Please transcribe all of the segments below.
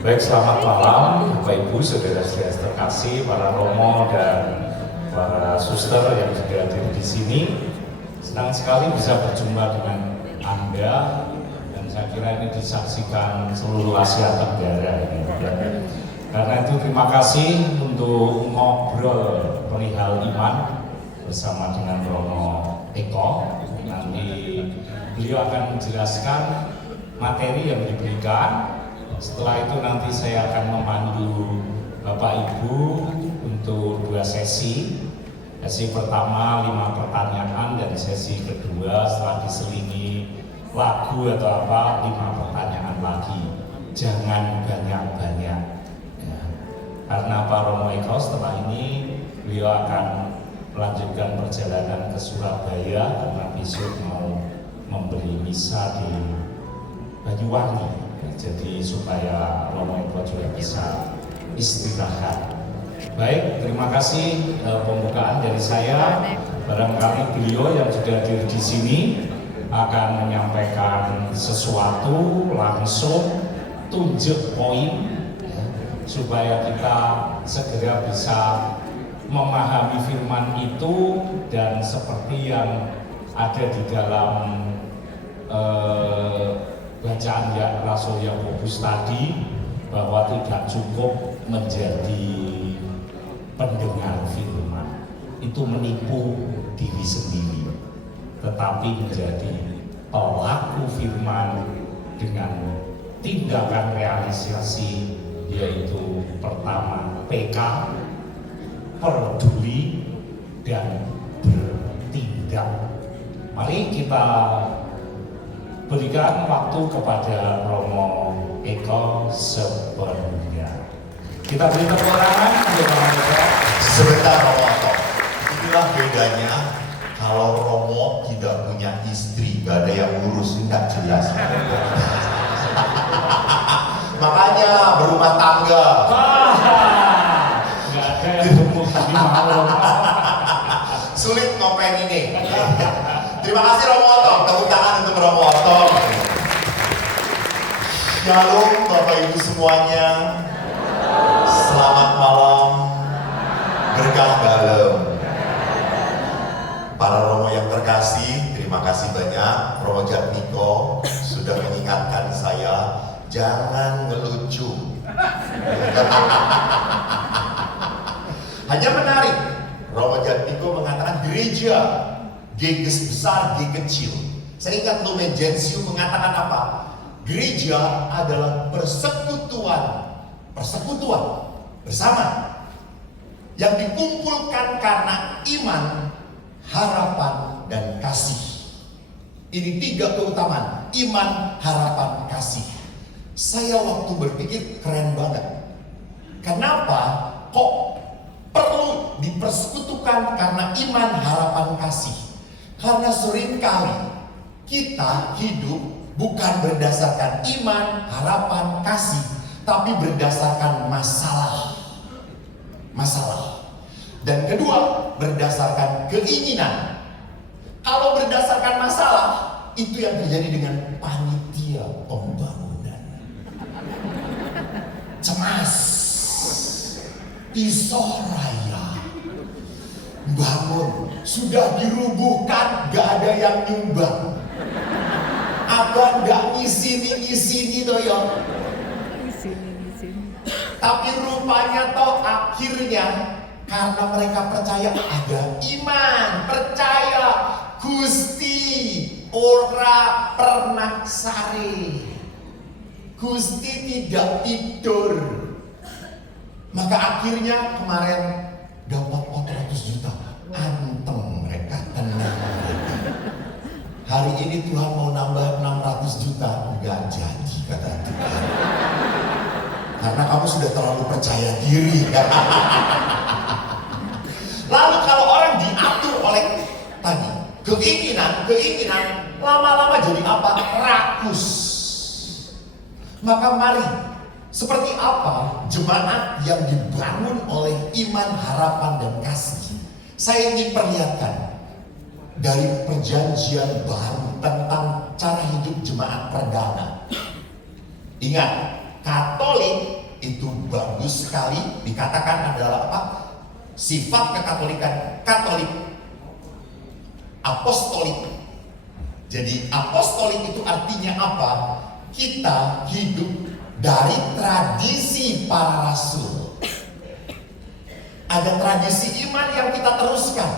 Baik, selamat malam Bapak Ibu, saudara-saudara terkasih, para romo dan para suster yang sudah hadir di sini. Senang sekali bisa berjumpa dengan Anda dan saya kira ini disaksikan seluruh Asia Tenggara ini. Karena itu terima kasih untuk ngobrol perihal iman bersama dengan Romo Eko. Nanti beliau akan menjelaskan materi yang diberikan. Setelah itu nanti saya akan memandu Bapak Ibu untuk 2 sesi. Sesi pertama 5 pertanyaan dan sesi kedua setelah diselingi lagu atau apa 5 pertanyaan lagi. Jangan banyak-banyak. Ya. Karena Pak Romo Eko setelah ini beliau akan melanjutkan perjalanan ke Surabaya karena besok mau memberi misa di Banyuwangi. Jadi supaya Romo Eko juga bisa istirahat. Baik, terima kasih pembukaan dari saya. Barangkali beliau yang sudah hadir di sini akan menyampaikan sesuatu langsung, tunjuk poin supaya kita segera bisa memahami firman itu dan seperti yang ada di dalam bacaan ya Rasul Yakobus tadi, bahwa tidak cukup menjadi pendengar firman itu menipu diri sendiri, tetapi menjadi pelaku firman dengan tindakan realisasi, yaitu pertama PK, peduli dan bertindak. Mari kita berikan waktu kepada Romo Eko sepenuhnya. Kita beri tepuk tangan untuk Romo Eko. Sebentar Romo Eko, inilah bedanya kalau Romo tidak punya istri, gak ada yang ngurus, tidak jelas. Makanya berumah tangga. Gak ada yang tepuk di malam. Sulit ngopen ini. Terima kasih Romo Otto, tepuk tangan untuk Romo Otto. Shalom Bapak Ibu semuanya. Selamat malam. Berkah dalam. Para Romo yang terkasih, terima kasih banyak. Romo Jatmiko sudah mengingatkan saya, jangan ngelucu. Hanya menarik, Romo Jatmiko mengatakan gereja G besar, G kecil. Saya ingat Lumen Gentium mengatakan apa? Gereja adalah persekutuan bersama yang dikumpulkan karena iman, harapan, dan kasih. Ini 3 keutamaan: iman, harapan, kasih. Saya waktu berpikir keren banget. Kenapa kok perlu dipersekutukan karena iman, harapan, kasih? Karena seringkali kita hidup bukan berdasarkan iman, harapan, kasih, tapi berdasarkan masalah. Dan kedua, berdasarkan keinginan. Kalau berdasarkan masalah, itu yang terjadi dengan panitia pembangunan. Cemas, isoraya, bangun, sudah dirubuhkan, gak ada yang nyumbang. Abang gak ngisini toh ya. Tapi rupanya toh akhirnya karena mereka percaya ada iman, percaya Gusti ora pernah sare, Gusti tidak tidur. Maka akhirnya kemarin dapat 400 juta. Anteng mereka, tenang mereka. Hari ini Tuhan mau nambah 600 juta. Enggak jadi kata Tuhan. Karena kamu sudah terlalu percaya diri. Lalu kalau orang diatur oleh tadi keinginan lama-lama jadi apa? Rakus. Maka mari, seperti apa jemaat yang dibangun oleh iman, harapan, dan kasih? Saya ingin perlihatkan dari perjanjian baru tentang cara hidup jemaat perdana. Ingat, Katolik itu bagus sekali, dikatakan adalah apa? Sifat kekatolikan Katolik apostolik. Jadi apostolik itu artinya apa? Kita hidup dari tradisi para rasul. Ada tradisi iman yang kita teruskan.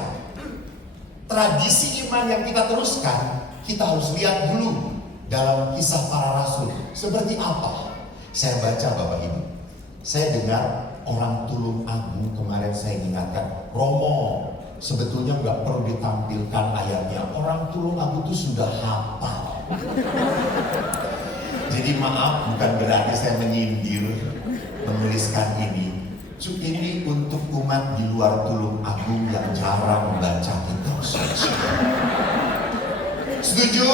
Tradisi iman yang kita teruskan, kita harus lihat dulu dalam kisah para rasul. Seperti apa? Saya baca Bapak Ibu. Saya dengar orang Tulung Agung kemarin saya ingatkan, Romo, sebetulnya nggak perlu ditampilkan ayatnya. Orang Tulung Agung itu sudah hafal. Jadi maaf, bukan berarti saya menyindir menuliskan ini. Ini untuk umat di luar Tulung Agung yang jarang membaca kitab suci. Setuju?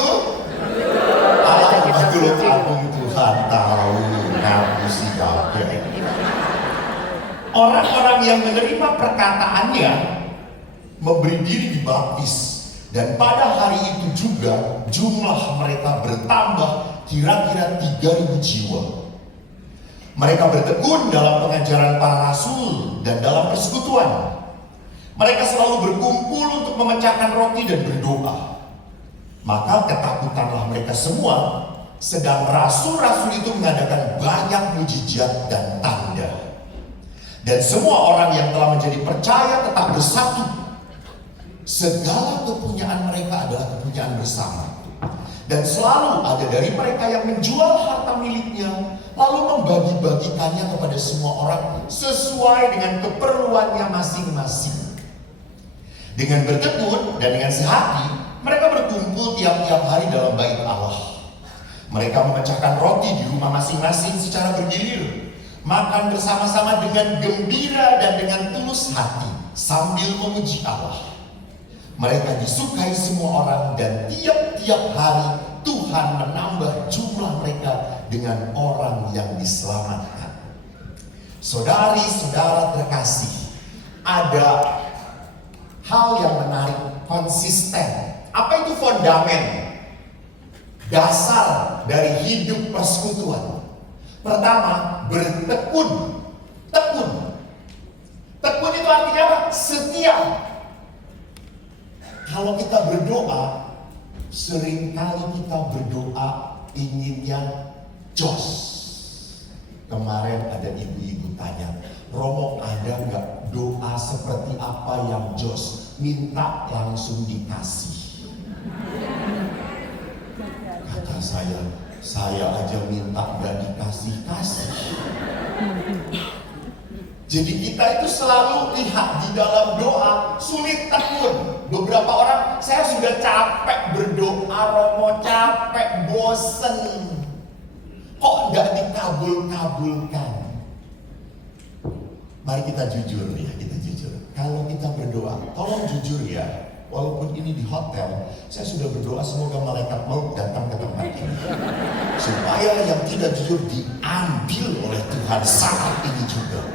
Allah Tulung Agung Tuhan tahu ngapusi kabeh. Orang-orang yang menerima perkataannya memberi diri dibaptis, dan pada hari itu juga jumlah mereka bertambah kira-kira 3.000 jiwa. Mereka bertekun dalam pengajaran para rasul dan dalam persekutuan. Mereka selalu berkumpul untuk memecahkan roti dan berdoa. Maka ketakutanlah mereka semua, sedang rasul-rasul itu mengadakan banyak mujizat dan tanda. Dan semua orang yang telah menjadi percaya tetap bersatu. Segala kepunyaan mereka adalah kepunyaan bersama. Dan selalu ada dari mereka yang menjual harta miliknya, lalu membagi-bagikannya kepada semua orang sesuai dengan keperluannya masing-masing. Dengan bertekun dan dengan sehati, mereka berkumpul tiap-tiap hari dalam bait Allah. Mereka memecahkan roti di rumah masing-masing secara bergilir, makan bersama-sama dengan gembira dan dengan tulus hati sambil memuji Allah. Mereka disukai semua orang, dan tiap-tiap hari Tuhan menambah jumlah mereka dengan orang yang diselamatkan. Saudari-saudara terkasih, ada hal yang menarik, konsisten. Apa itu fondamen? Dasar dari hidup persekutuan. Pertama, bertekun. Tekun. Tekun itu artinya apa? Setia. Kalau kita berdoa, seringkali kita berdoa inginnya jos. Kemarin ada ibu-ibu tanya, Romo ada nggak doa seperti apa yang jos? Minta langsung dikasih. Kata saya aja minta nggak dikasih-kasih. Jadi kita itu selalu lihat di dalam doa sulit tekun. Beberapa orang, saya sudah capek berdoa, Romo capek, bosen. Kok nggak dikabul-kabulkan? Mari kita jujur ya, kita jujur. Kalau kita berdoa, tolong jujur ya. Walaupun ini di hotel, saya sudah berdoa semoga malaikat maut datang ke tempat ini. Supaya yang tidak jujur diambil oleh Tuhan saat ini juga.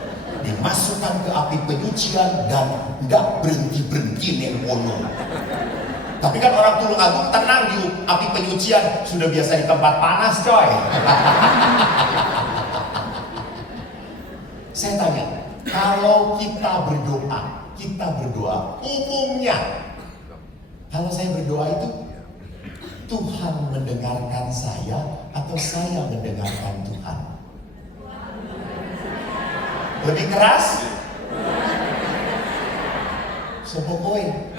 Dimasukkan ke api penyucian dan nggak berhenti-berhenti nengono. Tapi kan orang Tulung Agung tenang di api penyucian, sudah biasa di tempat panas coy. Saya tanya, kalau kita berdoa umumnya, kalau saya berdoa itu Tuhan mendengarkan saya atau saya mendengarkan Tuhan? Lebih keras? Sepokoi.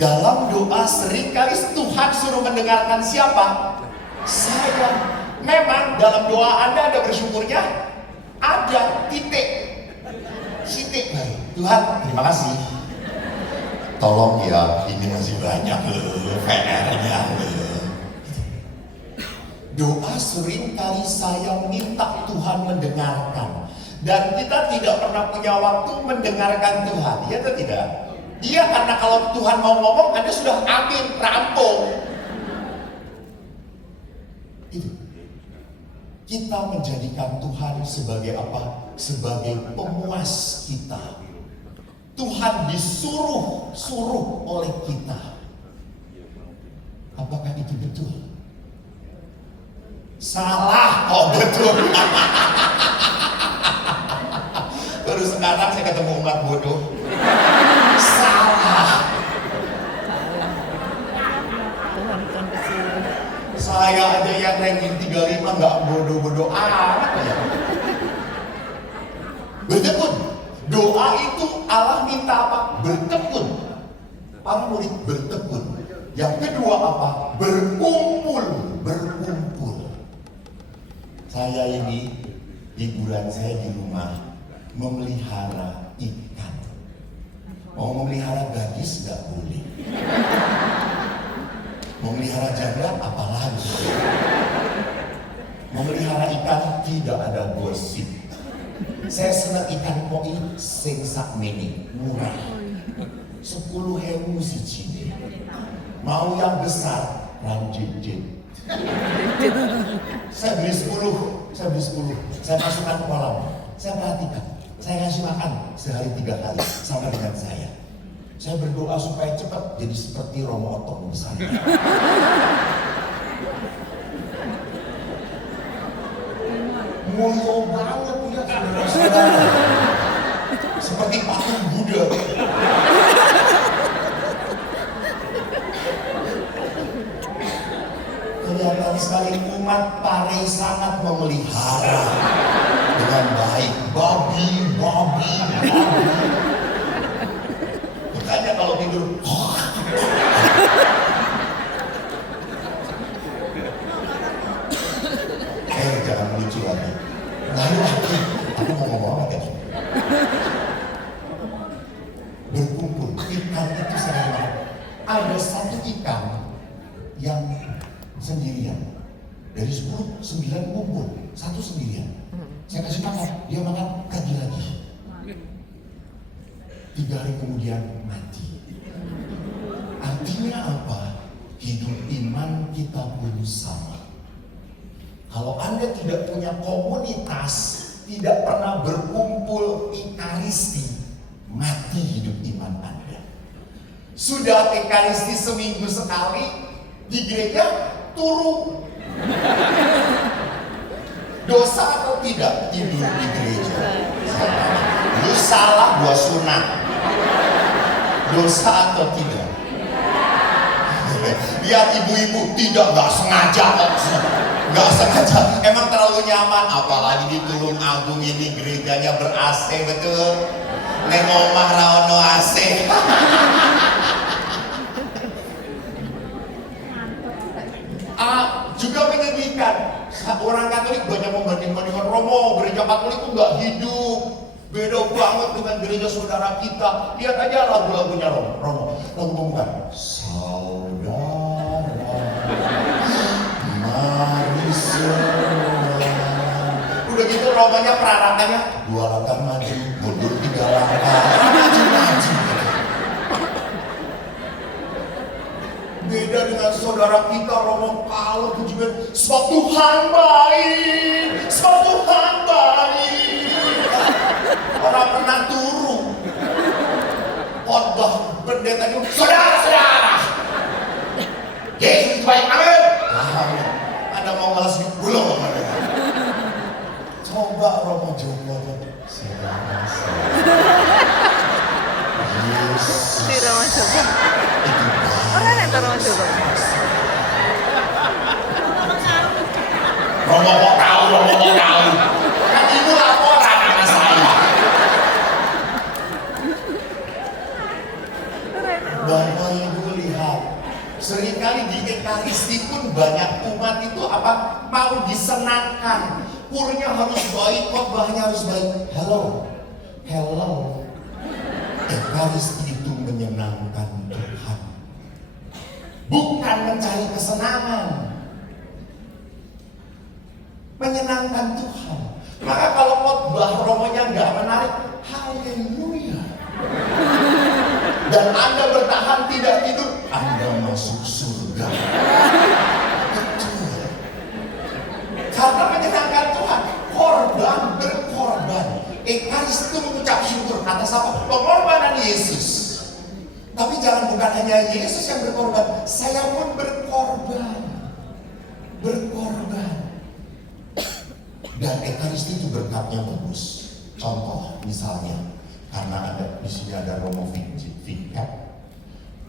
Dalam doa seringkali Tuhan suruh mendengarkan siapa? Saya. Memang dalam doa Anda ada bersyukurnya? Ada, titik. Tuhan, terima kasih. Tolong ya, ini masih banyak PR-nya. Doa seringkali saya minta Tuhan mendengarkan, dan kita tidak pernah punya waktu mendengarkan Tuhan, iya atau tidak? Iya, karena kalau Tuhan mau ngomong, Anda sudah amin, rampung. Itu. Kita menjadikan Tuhan sebagai apa? Sebagai pemuas kita. Tuhan disuruh oleh kita. Apakah itu betul? Salah, oh betul. Baru sekarang saya ketemu umat bodoh. Salah. Saya aja yang ranking 35 nggak bodoh-bodoh amat ya. Bertekun. Doa itu Allah minta apa? Bertekun. Para murid bertekun. Yang kedua apa? Berkumpul. Saya ini hiburan saya di rumah memelihara ikan. Mau memelihara gadis nggak boleh. Memelihara janda apalagi. Memelihara ikan tidak ada gosip. Saya senang ikan koi sing sak mini murah. 10.000 siji. Mau yang besar ranjit. Saya beli 10. Saya masukkan ke kolam. Saya perhatikan. Saya kasih makan sehari 3 kali sama dengan saya. Saya berdoa supaya cepat jadi seperti Romo Otok besar. Mulio banget ya saudara-saudara. Seperti patung Buddha. Kelihatan sekali umat Pare sangat memelihara dengan baik. Babi. Makanya kalau tidur jangan lucu lagi. Lalu aku mau ngomong apa kan? Berkumpul, ikan itu sama. Ada satu ikan yang sendirian. Dari 10, 9 kumpul, satu sendirian. Saya kasih makan, dia makan lagi. 3 hari kemudian mati. Artinya apa? Hidup iman kita pun sama. Kalau Anda tidak punya komunitas, tidak pernah berkumpul ekaristi, mati hidup iman Anda. Sudah ekaristi seminggu sekali, di gereja turu. Dosa atau tidak tidur di gereja? Lu salah, gua sunat. Dosa atau tidak? Lihat ibu-ibu, nggak sengaja kok. Nggak sengaja, emang terlalu nyaman. Apalagi di Tulung Agung ini gerejanya ber-AC, betul. Neng omah raono AC. Juga menyedihkan. Orang Katolik banyak membanding-bandingkan, Romo, gereja Katolik itu nggak hidup. Beda banget dengan gereja saudara kita. Lihat aja lagu-lagunya Romo. Lagu pembukaan. Saudara, mari semua. Udah gitu Romonya perarakannya 2 langkah maju, mundur 3 langkah. Maju. Beda dengan saudara kita Romo kalau pujian sebab Tuhan baik. Orang pernah turun khotbah pendeta itu, saudara, Yesus baik, amin. Ada mau ngeles belum? Coba Romo Joko, saudara. Yesus. Romo mau tahu. Kan ibu laporan sama saya. Bapak Ibu lihat, seringkali di ekaristi pun banyak umat itu apa? Mau disenangkan. Kurnya harus baik, khotbahnya harus baik. Hello. Ekaristi itu menyenangkan Tuhan. Bukan mencari kesenangan. Menyenangkan Tuhan. Maka kalau khotbah Romonya nggak menarik, haleluya. Dan Anda bertahan tidak tidur, Anda masuk surga. Betul. Karena menyenangkan Tuhan, berkorban. Ekaristi itu mengucap syukur atas apa? Pengorbanan Yesus. Tapi jangan bukan hanya Yesus yang berkorban, saya pun berkorban. Dan ekaristi itu berkatnya bagus. Contoh misalnya, karena di sini ada Romo Vincat,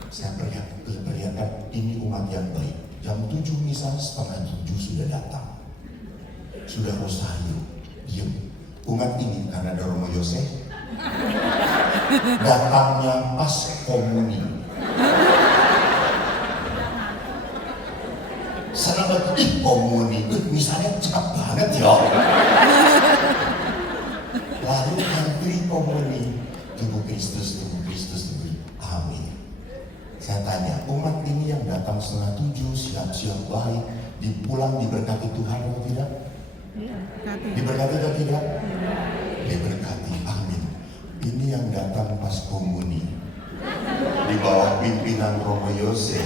saya perlihatkan ini umat yang baik. Jam 7 misa, setengah 7 sudah datang, sudah rosario, diam. Umat ini karena ada Romo Yosef, datangnya pas komuni. Senang banget, komuni, misalnya cepat banget ya. Lalu hampir komuni, tubuh Kristus, amin. Saya tanya, umat ini yang datang setengah 7, siap-siap baik, dipulang diberkati Tuhan atau tidak? Diberkati atau tidak? Diberkati, amin. Ini yang datang pas komuni, di bawah pimpinan Romo Yosef,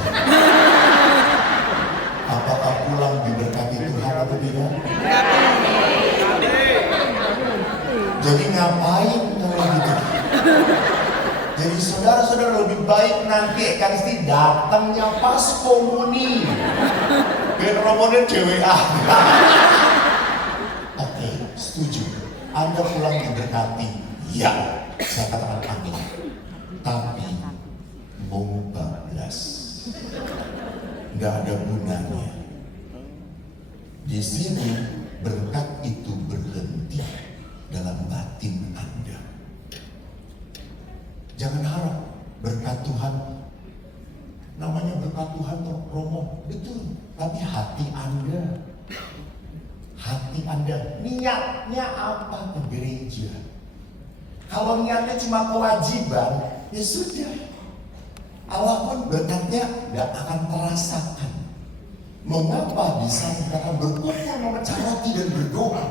apakah pulang diberkati Tuhan atau tidak? Jadi ngapain kalau gitu? Jadi saudara-saudara lebih baik nanti ekaristi datangnya pas komuni. Biar romonya CWA. Oke, setuju. Anda pulang diberkati. Ya, saya katakan amin. Tapi mau bablas, nggak ada gunanya. Di sini berkat itu berhenti dalam batin Anda. Jangan harap berkat Tuhan, namanya berkat Tuhan Romo, betul. Tapi hati Anda, niatnya apa ke gereja? Kalau niatnya cuma kewajiban, ya sudah. Allah pun berkatnya gak akan terasakan. Mengapa bisa dikatakan berkumpul memecah roti dan berdoa?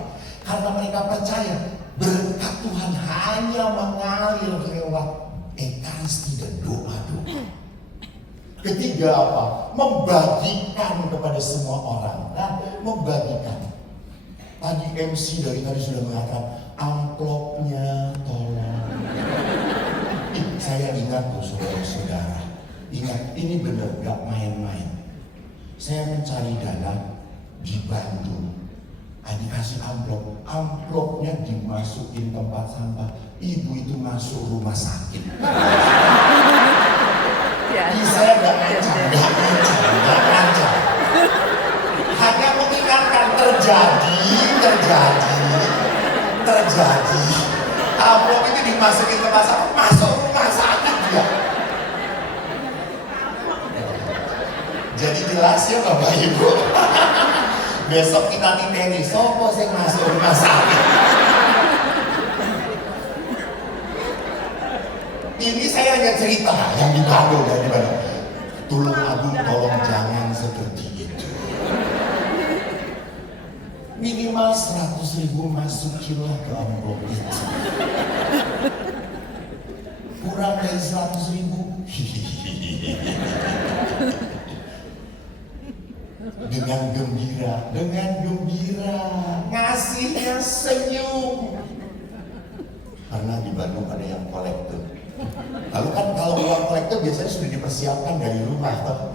Karena mereka percaya berkat Tuhan hanya mengalir lewat ekaristi dan doa-doa. Ketiga apa? Membagikan kepada semua orang. Nah, membagikan. Tadi MC dari tadi sudah mengatakan amplopnya tolong. Saya ingat tuh saudara-saudara. Ingat, ini benar gak main-main. Saya mencari dana di Bandung. Dikasih amplopnya dimasukin tempat sampah. Ibu itu masuk rumah sakit. Saya gak ngancam. Hanya mengingatkan terjadi. Amplop itu dimasukin tempat sampah, masuk rumah sakit dia. Jadi jelas ya Bapak Ibu. Besok kita titeni, sopo sing masuk rumah sakit. Ini saya hanya cerita yang di Bandung dan di Bandung. Tulung Agung, tolong jangan seperti itu. Minimal 100.000 masukinlah ke amplop itu. Kurang dari 100.000, dengan gembira, ngasihnya senyum. Karena di Bandung ada yang kolektor. Lalu kan kalau uang kolektor biasanya sudah dipersiapkan dari rumah, toh?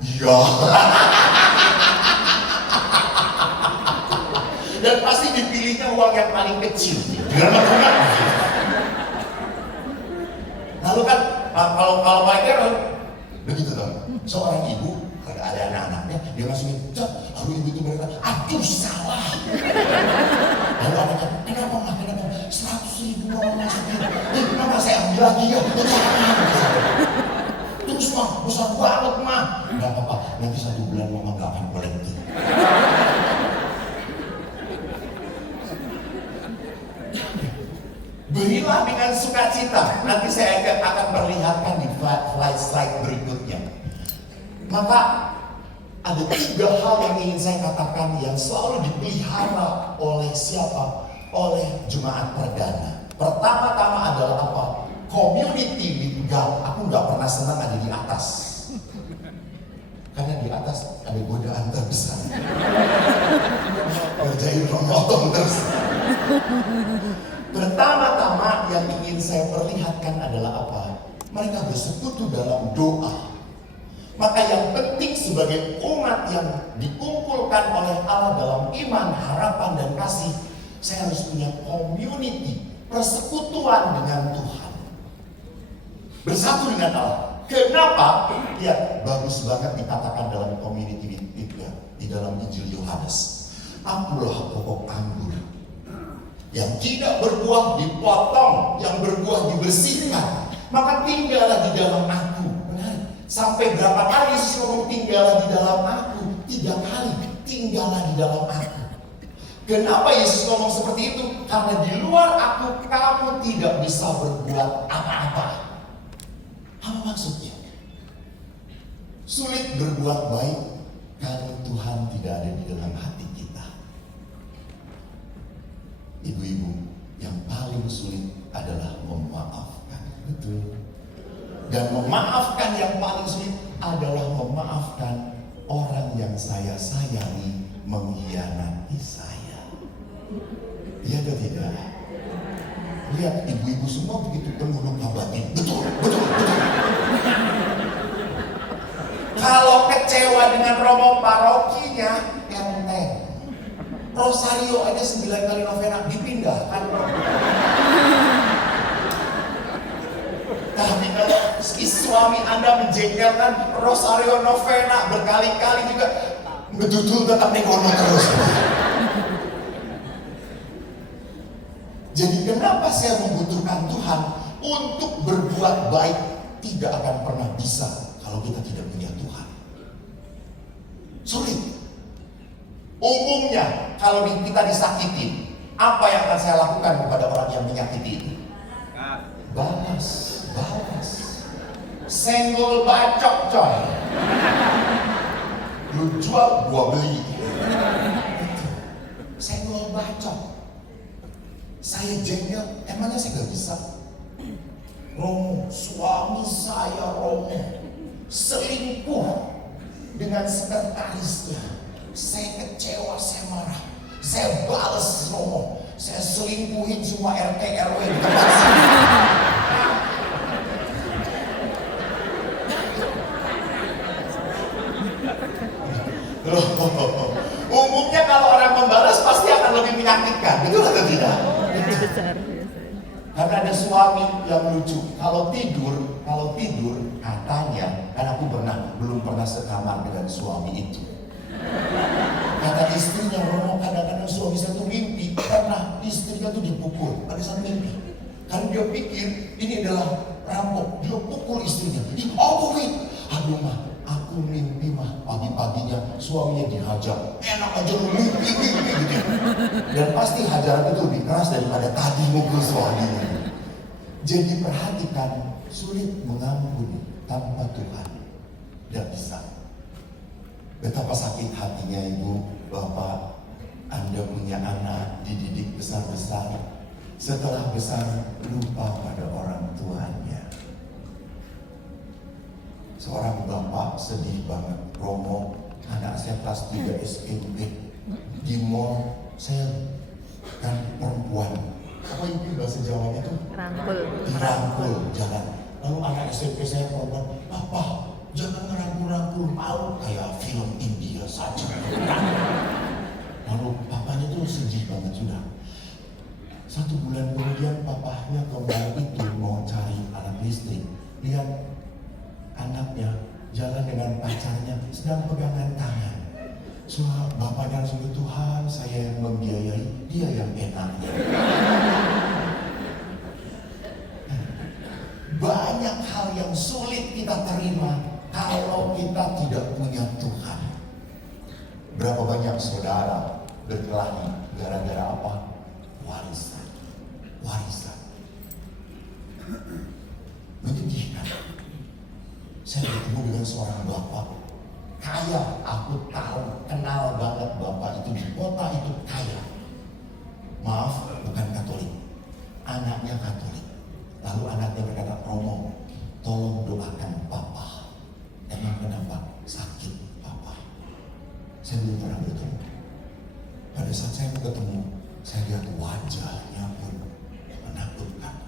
Iya. Dan pasti dipilihnya uang yang paling kecil. Lalu kan kalau kolektor begitu toh. Seorang ibu ada anak-anaknya, dia masukin, lalu ibu itu berkata, aduh salah. Lalu anaknya, kenapa? 100.000 mau masukin, kenapa saya ambil lagi ya? Terus mah, besar banget mah. Gak apa-apa, nanti 1 bulan mama gak akan kolektif. Berilah dengan sukacita. Nanti saya akan perlihatkan di slide berikutnya. Maka ada 3 hal yang ingin saya katakan yang selalu dipelihara oleh siapa? Oleh jemaat perdana. Pertama-tama adalah apa? Community with God. Aku gak pernah senang ada di atas. Karena di atas ada godaan terbesar. Kerjain nonton terus. Pertama-tama yang ingin saya perlihatkan adalah apa? Mereka bersekutu dalam doa. Maka yang penting sebagai umat yang dikumpulkan ditentukan oleh Allah dalam iman, harapan, dan kasih. Saya harus punya community, persekutuan dengan Tuhan, bersatu dengan Allah. Kenapa? Ya, bagus banget dikatakan dalam community di dalam Injil Yohanes. Akulah pokok anggur yang tidak berbuah dipotong, yang berbuah dibersihkan. Maka tinggallah di dalam aku. Benar. Sampai berapa kali Yesus ngomong tinggallah di dalam aku? 3 kali. Tinggallah di dalam aku. Kenapa Yesus ngomong seperti itu? Karena di luar aku kamu tidak bisa berbuat apa-apa. Apa maksudnya? Sulit berbuat baik kalau Tuhan tidak ada di dalam hati kita. Ibu-ibu, yang paling sulit adalah memaafkan. Betul. Dan memaafkan yang paling sulit adalah memaafkan orang yang saya sayangi mengkhianati saya. Iya atau tidak? Lihat, ibu-ibu semua begitu penuh luka batin. Betul. Kalau kecewa dengan romo parokinya, enteng. Rosario aja 9 kali novena dipindahkan. Tapi kalau suami Anda menjengkelkan, Rosario novena berkali-kali juga, betul tetap negono terus. Jadi kenapa saya membutuhkan Tuhan untuk berbuat baik? Tidak akan pernah bisa kalau kita tidak punya Tuhan. Sulit. Umumnya kalau kita disakitin, apa yang akan saya lakukan kepada orang yang menyakiti itu? Balas. Senggol bacok coy. Lu jual, gua beli. Senggol bacok. Saya jengkel, emangnya saya gak bisa? Romo, suami saya Romo selingkuh dengan sekretarisnya. Saya kecewa, saya marah. Saya balas Romo. Saya selingkuhin semua RT RW di tempat saya. Umumnya kalau orang membalas pasti akan lebih menyakitkan, betul atau tidak? Lebih besar biasanya. Karena ada suami yang lucu, kalau tidur katanya, kan aku belum pernah sekamar dengan suami itu. Kata istrinya, Romo, kadang-kadang suami saya tuh mimpi karena istrinya tuh dipukul pada saat mimpi. Karena dia pikir ini adalah rampok, dia pukul istrinya. Aduh mah, aku mimpi mah pagi-paginya suaminya dihajar. Enak aja lu mimpi gitu. Dan pasti hajaran itu lebih keras daripada tadi mukul suaminya. Jadi perhatikan, sulit mengampuni tanpa Tuhan. Tidak bisa. Betapa sakit hatinya ibu, bapak, Anda punya anak dididik besar-besar. Setelah besar lupa pada orang tuanya. Seorang bapak sedih banget, Romo, anak saya kelas 3 SMP. Di mall, saya kan perempuan. Apa itu bahasa Jawanya itu? Dirangkul jalan. Lalu anak SMP saya perempuan, Papa, jangan ngerangkul-rangkul, mau kayak film India saja. Lalu papanya tuh sedih banget sudah. 1 bulan kemudian papahnya kembali itu mau cari alat listrik. Lihat anaknya jalan dengan pacarnya sedang pegangan tangan. Bapaknya langsung, Tuhan, saya yang membiayai, dia yang enaknya. Banyak hal yang sulit kita terima kalau kita tidak punya Tuhan. Berapa banyak saudara berkelahi gara-gara apa? Warisan. Menyedihkan. Saya bertemu dengan seorang bapak kaya, aku tahu, kenal banget bapak itu di kota itu kaya. Maaf, bukan Katolik, anaknya Katolik. Lalu anaknya berkata, Romo, tolong doakan papa. Emang kenapa? Sakit papa. Saya belum pernah bertemu. Pada saat saya bertemu, saya lihat wajahnya pun menakutkan.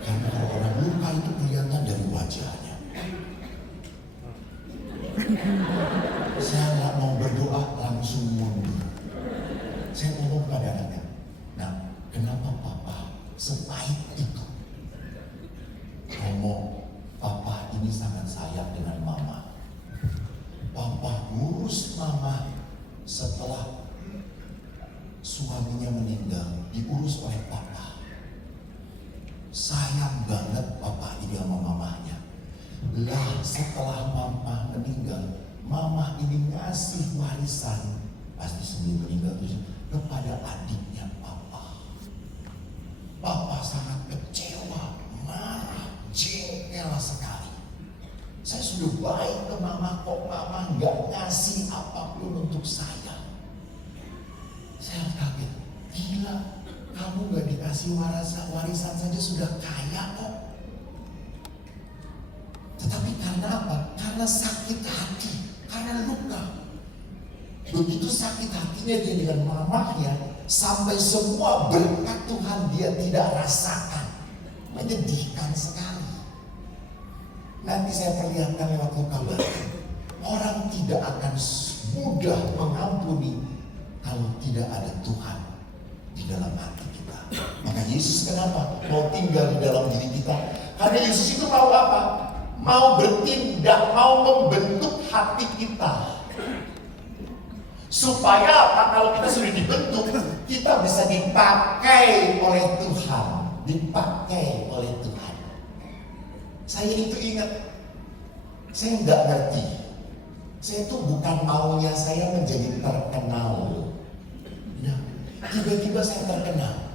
Karena kalau orang luka itu kelihatan dari wajahnya. Sepahit itu. Romo, papa ini sangat sayang dengan mama. Papa ngurus mama setelah suaminya meninggal, diurus oleh papa. Sayang banget papa ini sama mamanya. Lah setelah mama meninggal, mama ini ngasih warisan, pasti sebelum meninggal itu, kepada adiknya papa. Papa sangat kecewa, marah, jengkel sekali. Saya sudah baik ke mama, kok mama nggak ngasih apapun untuk saya. Saya kaget, gila, kamu nggak dikasih warisan saja sudah kaya kok. Tetapi karena apa? Karena sakit hati, karena luka. Begitu sakit hatinya dia dengan mamanya, sampai semua berkat Tuhan dia tidak rasakan. Menyedihkan sekali. Nanti saya perlihatkan lewat luka batin. Orang tidak akan mudah mengampuni kalau tidak ada Tuhan di dalam hati kita. Maka Yesus kenapa mau tinggal di dalam diri kita? Karena Yesus itu mau apa? Mau bertindak, mau membentuk hati kita. Supaya apa? Kalau kita sudah dibentuk, kita bisa dipakai oleh Tuhan. Dipakai oleh Tuhan. Saya itu ingat, saya nggak ngerti. Saya itu bukan maunya saya menjadi terkenal. Nah, tiba-tiba saya terkenal.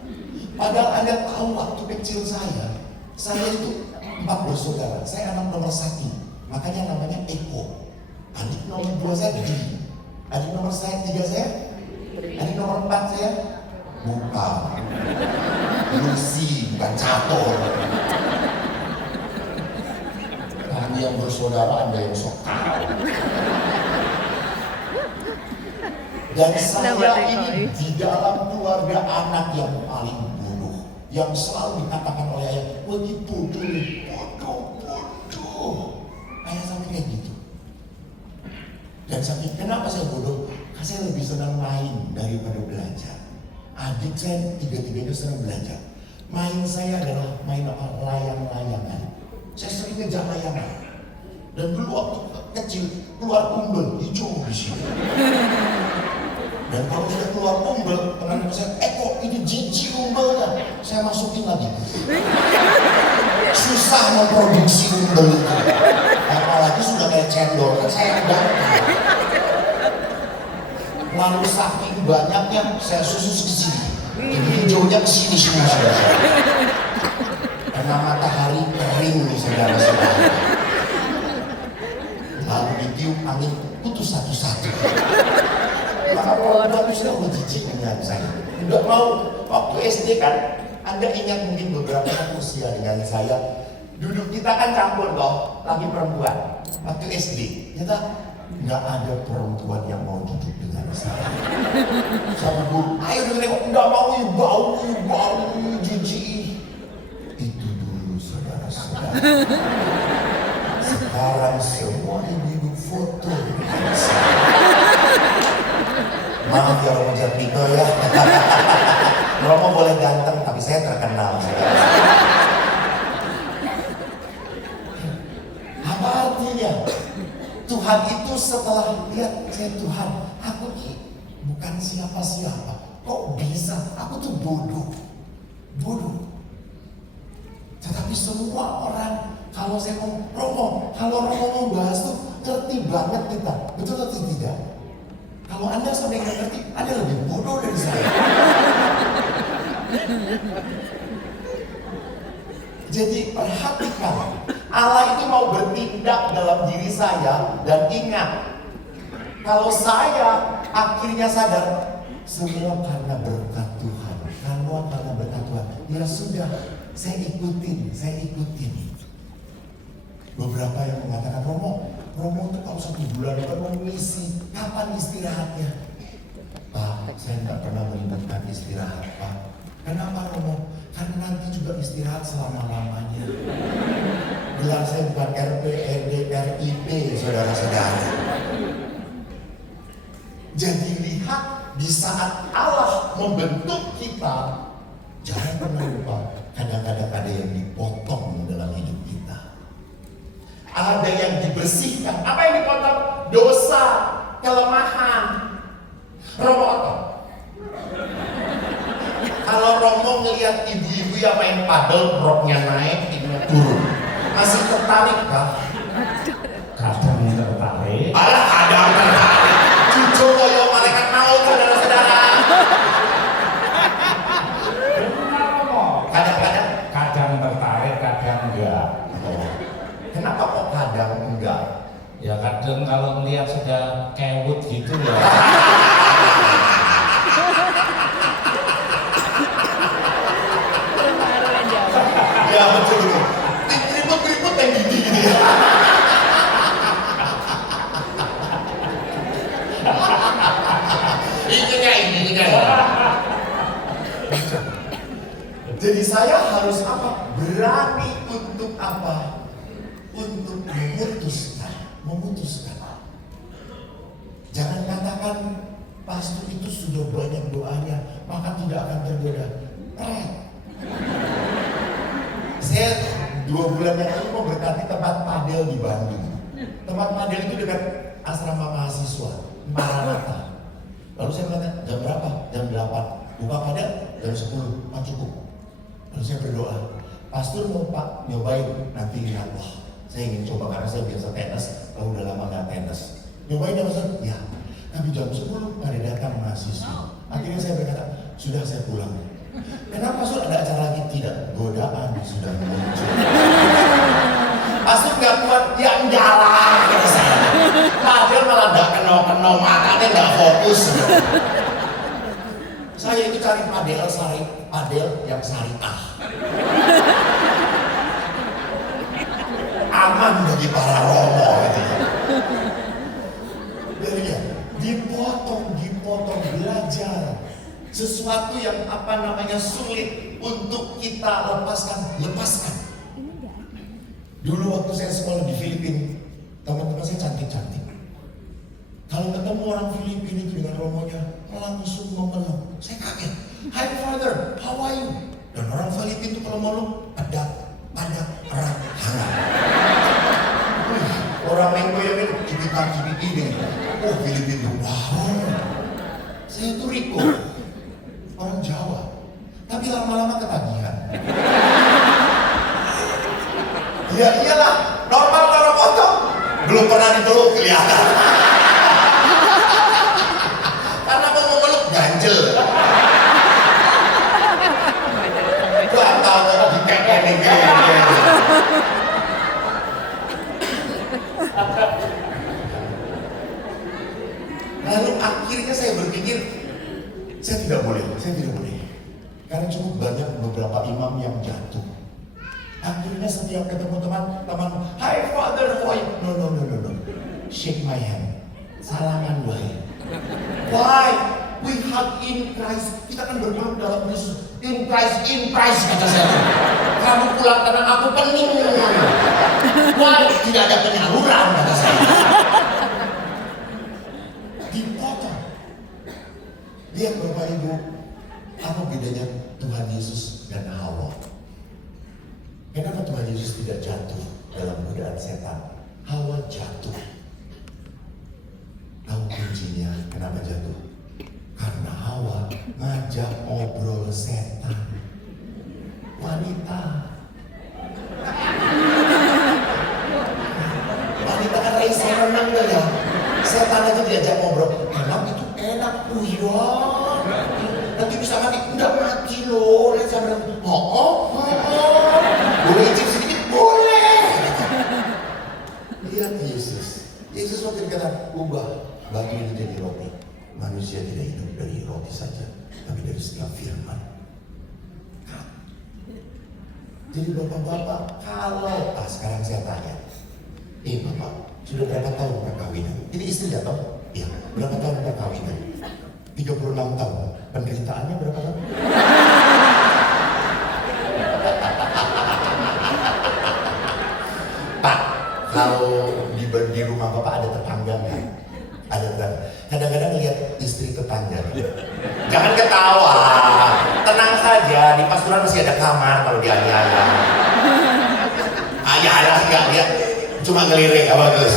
Padahal Anda tahu waktu kecil saya itu 4 bersaudara. Saya anak nomor 1, makanya namanya Eko. Adik nomor 2 saya Di. Adik nomor 3 saya, adik nomor 4 saya bukan Lucy, bukan Cato. Kami yang bersaudara Anda yang sok tahu. Dan saya ini di dalam keluarga anak yang paling bodoh, yang selalu dikatakan oleh ayah, wah ini bodoh, ayah sampai kayak gitu. Dan sampai kenapa saya bodoh? Karena saya lebih senang main daripada belajar. Adik saya tiga-tiganya senang belajar. Main saya adalah main apa? Layang-layangan. Saya sering ngejar layangan. Dan dulu waktu kecil keluar umbel hijau di sini. Dan kalau sudah keluar umbel, teman-teman saya, kok ini jijik umbelnya? Saya masukin lagi. Susah memproduksi umbel itu. Apalagi sudah kayak cendol, kan saya ganti. Lalu saking banyaknya saya susus ke sini. Jadi hijaunya ke sini semua saudara. Karena matahari kering nih saudara-saudara. Lalu ditiup angin putus satu-satu. Maka orang itu sudah menjijik dengan saya. Enggak mau. Waktu SD kan, Anda ingat mungkin beberapa usia dengan saya. Duduk kita kan campur toh, lagi perempuan. Waktu SD, kita nggak ada perempuan yang mau duduk dengan saya. Sama guru, ayo nengok, nggak mau, bau, jijik. Itu dulu saudara-saudara. Sekarang semua ibu-ibu foto dengan saya. Maaf ya Romo Jatmiko ya. Romo boleh ganteng, tapi saya terkenal. Apa artinya? Tuhan itu setelah lihat saya Tuhan, aku bukan siapa-siapa. Kok bisa? Aku tuh bodoh. Tetapi semua orang kalau saya ngomong Romo, kalau Romo mau bahas tuh ngerti banget kita. Betul atau tidak? Kalau Anda sampai nggak ngerti, Anda lebih bodoh dari saya. Jadi perhatikan, Allah itu mau bertindak dalam diri saya. Dan ingat, kalau saya akhirnya sadar, semua karena berkat Tuhan. Karena berkat Tuhan. Ya sudah, saya ikutin. Beberapa yang mengatakan, Romo itu kalau 1 bulan kan mau misi, kapan istirahatnya? Pak, saya nggak pernah melibatkan istirahat, Pak. Kenapa Romo? Karena nanti juga istirahat selama-lamanya. Gelar saya bukan RP, RD, RIP, saudara-saudara. Jadi lihat, di saat Allah membentuk kita, Jangan pernah lupa, kadang-kadang ada yang dipotong dalam hidup kita. Ada yang dibersihkan. Apa yang dipotong? Dosa, kelemahan. Romo otot. Kalau Romo ngelihat ibu-ibu yang main padel, roknya naik, ininya turun, masih tertarik kah? Kadang tertarik. Alah, kadang tertarik. Cucu koyo malaikat maut, saudara-saudara. Kadang-kadang. Kadang tertarik, kadang enggak. Kenapa kok kadang enggak? Ya kadang kalau melihat sudah kewut gitu ya. Ya betul betul. Keriput-keriput yang gini gitu ya. Ini ya. Jadi saya harus apa? Berani untuk apa? Untuk memutuskan. Jangan katakan pastor itu sudah banyak doanya, maka tidak akan tergoda. Saya 2 bulan yang lalu mau berkati tempat padel di Bandung. Tempat padel itu dekat asrama mahasiswa, Maranatha. Lalu saya berkata, jam berapa? Jam 8. Buka padel, jam 10. Pak cukup. Lalu saya berdoa, pastor mau Pak nyobain, nanti lihat. Wah, saya ingin coba karena saya biasa tenis, lalu udah lama gak tenis. Nyobain ya pastor? Ya. Tapi jam 10 pada datang mahasiswa. Akhirnya saya berkata, sudah saya pulang. Kenapa pastor ada acara lagi? Tidak, godaan sudah muncul. Pastor gak kuat, ya enggak lah, kata saya. Padahal malah gak kena matanya, gak fokus. Saya itu cari padel yang syariah. Aman bagi para romo gitu ya. Jadi ya, dipotong belajar. Sesuatu yang sulit untuk kita lepaskan. Dulu waktu saya sekolah di Filipina, teman-teman saya cantik-cantik. Kalau ketemu orang Filipina itu dengan romonya, langsung memeluk. Saya kaget. Hi father, how are you? Dan orang Filipina itu kalau meluk, padat, erat, hangat. Orang Mengko yang itu cipika-cipiki ini. Oh Filipina itu, wow. Saya itu Riko, orang Jawa. Tapi lama-lama ketagihan. Ya iyalah, normal kalau foto. Belum pernah dipeluk kelihatan. Karena mau memeluk ganjel. Gua tahu kalau dikekek nih. Lalu akhirnya saya berpikir, saya tidak boleh. Karena cukup banyak beberapa imam yang jatuh. Akhirnya setiap ketemu teman, hi father, how are you? No. Shake my hand. Salaman wahai. Why? We hug in Christ. Kita kan berpeluk dalam Yesus. In Christ kata saya. Kamu pulang karena aku pening. Why? Tidak ada penyaluran kata saya. Dipotong. Lihat Bapak Ibu, apa bedanya Tuhan Yesus dan Hawa? Kenapa Tuhan Yesus tidak jatuh dalam godaan setan? Hawa jatuh. Tahu kuncinya kenapa jatuh? Karena Hawa ngajak ngobrol setan. Wanita kan rasa menang dah ya. Setan aja diajak ngobrol. Enak itu enak. Iya. Nanti bisa mati. Enggak mati loh. Rasa menang. Boleh icip sedikit? Boleh. Lihat Yesus. Yesus waktu dikatakan, ubah batu ini jadi roti. Manusia tidak hidup dari roti saja, tapi dari setiap firman. Jadi bapak-bapak, kalau sekarang saya tanya, bapak, sudah berapa tahun perkawinan? Ini istri tidak tahu? Iya. Berapa tahun perkawinan? 36 tahun. Penderitaannya berapa tahun? Pak, kalau di rumah bapak ada tetangga nggak? Ada tetangga. Kadang-kadang lihat istri tetangga. Jangan ketawa, tenang saja. Di pas pasturan masih ada kamar kalau di ayah-ayah. Ayah-ayah enggak, dia cuma ngelirik apa terus.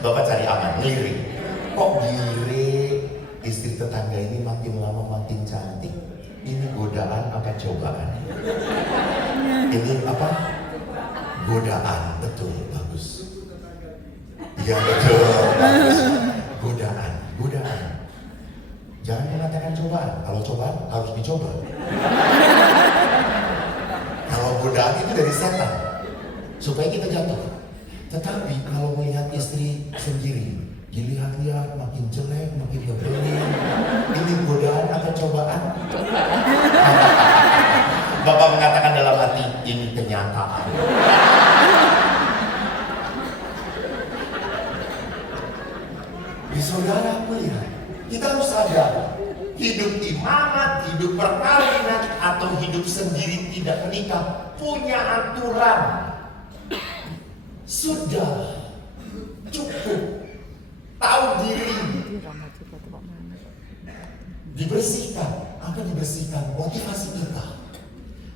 Bapak cari aman, ngelirik. Kok ngelirik? Istri tetangga ini makin lama makin cantik. Ini godaan apa cobaan? Ini apa? Godaan, betul, bagus. Iya betul, bagus. Godaan. Jangan mengatakan cobaan. Kalau cobaan harus dicoba. Kalau godaan itu dari setan, supaya kita jatuh. Tetapi kalau melihat istri sendiri, dilihat-lihat makin jelek, makin nyebelin, ini godaan atau cobaan? Bapak mengatakan dalam hati, ini kenyataan. Di saudara melihat, kita harus sadar, hidup imamat, hidup perkawinan, atau hidup sendiri tidak menikah punya aturan. Sudah cukup tahu diri, dibersihkan. Apa dibersihkan? Motivasi kita.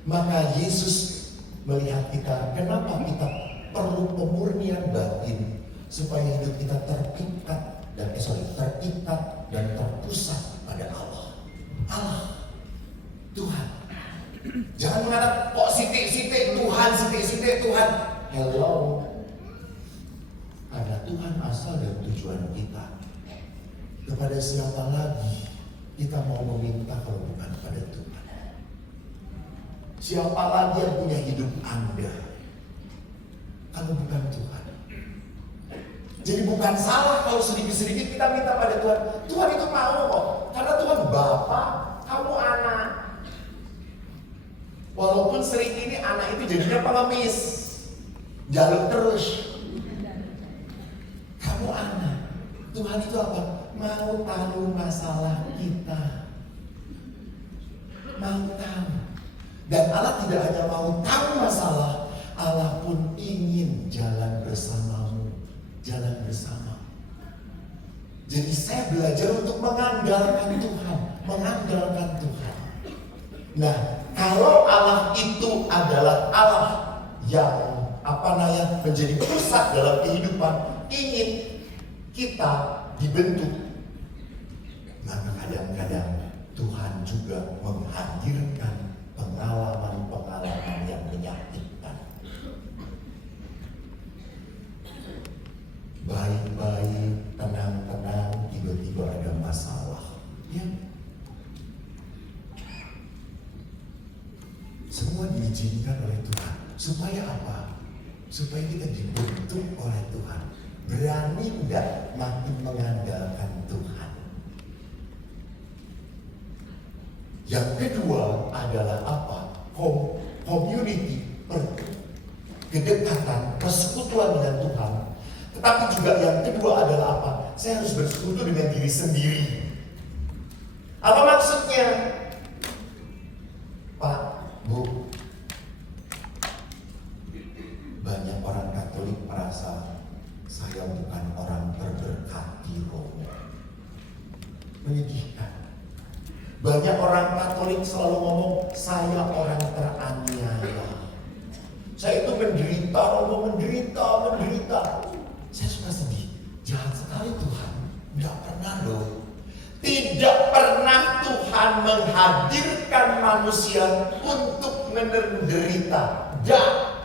Maka Yesus melihat kita, kenapa kita perlu pemurnian batin supaya hidup kita terikat dan terpusat pada Allah. Tuhan. Jangan mengatakan kok sitik-sitik Tuhan. Hello. Karena Tuhan asal dan tujuan kita. Kepada siapa lagi kita mau meminta kalau bukan pada Tuhan? Siapa lagi yang punya hidup Anda kalau bukan Tuhan? Jadi bukan salah kalau sedikit-sedikit kita minta pada Tuhan. Tuhan itu mau kok. Karena Tuhan Bapa, kamu anak. Walaupun sering ini anak itu jadinya pengemis, jaluk terus. Kamu anak. Tuhan itu apa? Mau tahu masalah kita. Mau tahu. Dan Allah tidak hanya mau tahu masalah, Allah pun ingin jalan bersamamu, jalan bersama. Jadi saya belajar untuk mengandalkan Tuhan, Nah, kalau Allah itu adalah Allah yang menjadi pusat dalam kehidupan, ingin kita dibentuk, maka kadang-kadang Tuhan juga menghadirkan pengalaman-pengalaman yang menyakitkan. Baik-baik, tenang-tenang, tiba-tiba ada masalah. Ya. Semua diizinkan oleh Tuhan. Supaya apa? Supaya kita dibentuk oleh Tuhan. Berani enggak makin mengandalkan Tuhan. Yang kedua adalah apa? Community, kedekatan, persekutuan dengan Tuhan. Tetapi juga yang kedua adalah apa? Saya harus bersekutu dengan diri sendiri. Apa maksudnya? Pak, Bu, banyak orang Katolik merasa saya bukan orang terberkati roh. Menyedihkan. Banyak orang Katolik selalu ngomong, saya orang teraniaya. Saya itu menderita, Romo menderita. Saya suka sedih. Jahat sekali Tuhan. Tidak pernah loh. Tidak pernah Tuhan menghadirkan manusia untuk menderita. Dan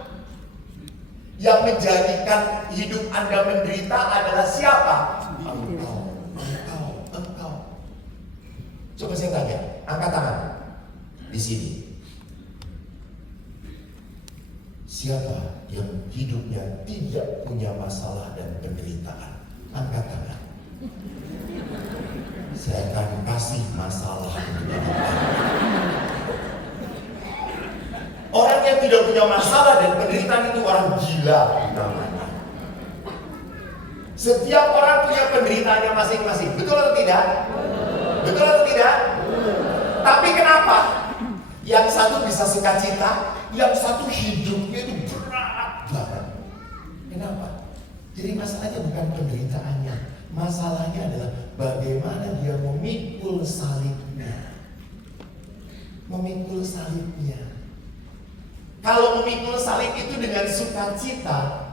yang menjadikan hidup Anda menderita adalah siapa? Engkau. Coba saya tanya, angkat tangan di sini. Siapa yang hidupnya tidak punya masalah dan penderitaan? Angkat tangan. Saya akan kasih masalah untuk hidup Anda. Orang yang tidak punya masalah dan penderitaan itu orang gila namanya. Setiap orang punya penderitaannya masing-masing. Betul atau tidak? Betul atau tidak? Tapi kenapa? Yang satu bisa sukacita, yang satu hidupnya itu berat banget. Kenapa? Jadi masalahnya bukan penderitaannya. Masalahnya adalah bagaimana dia memikul salibnya. memikul salibnya. Kalau memikul salib itu dengan sukacita,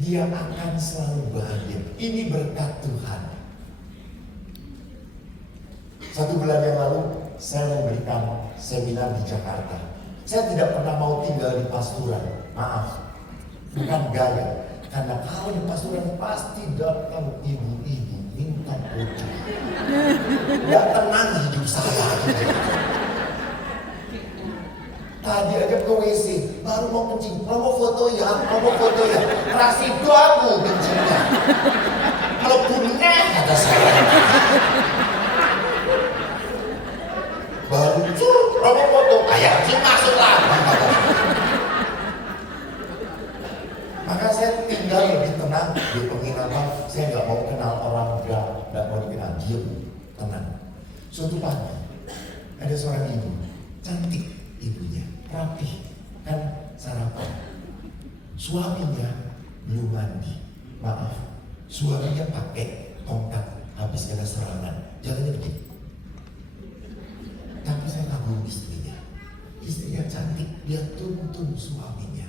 dia akan selalu bahagia. Ini berkat Tuhan. 1 bulan yang lalu saya memberikan seminar di Jakarta. Saya tidak pernah mau tinggal di pasturan. Maaf, bukan gaya. Karena kalau di pasturan pasti datang ibu-ibu minta foto. Gak tenang hidup saya. Tadi aja ke WC, baru mau kencing. Mau foto ya, kasih doamu kencingnya. Kalau punya kata saya. Baru mau foto, ayah masuk lagi. Maka saya tinggal lebih tenang di penginapan. Saya nggak mau kenal orang, nggak mau dikenal, diam, tenang. Suatu pagi ada seorang ibu, cantik ibunya, rapi, kan sarapan. Suaminya belum mandi, maaf, suaminya pakai tongkat habis kena serangan, jalannya begini. Tapi saya kagum istrinya cantik, dia tuntun suaminya.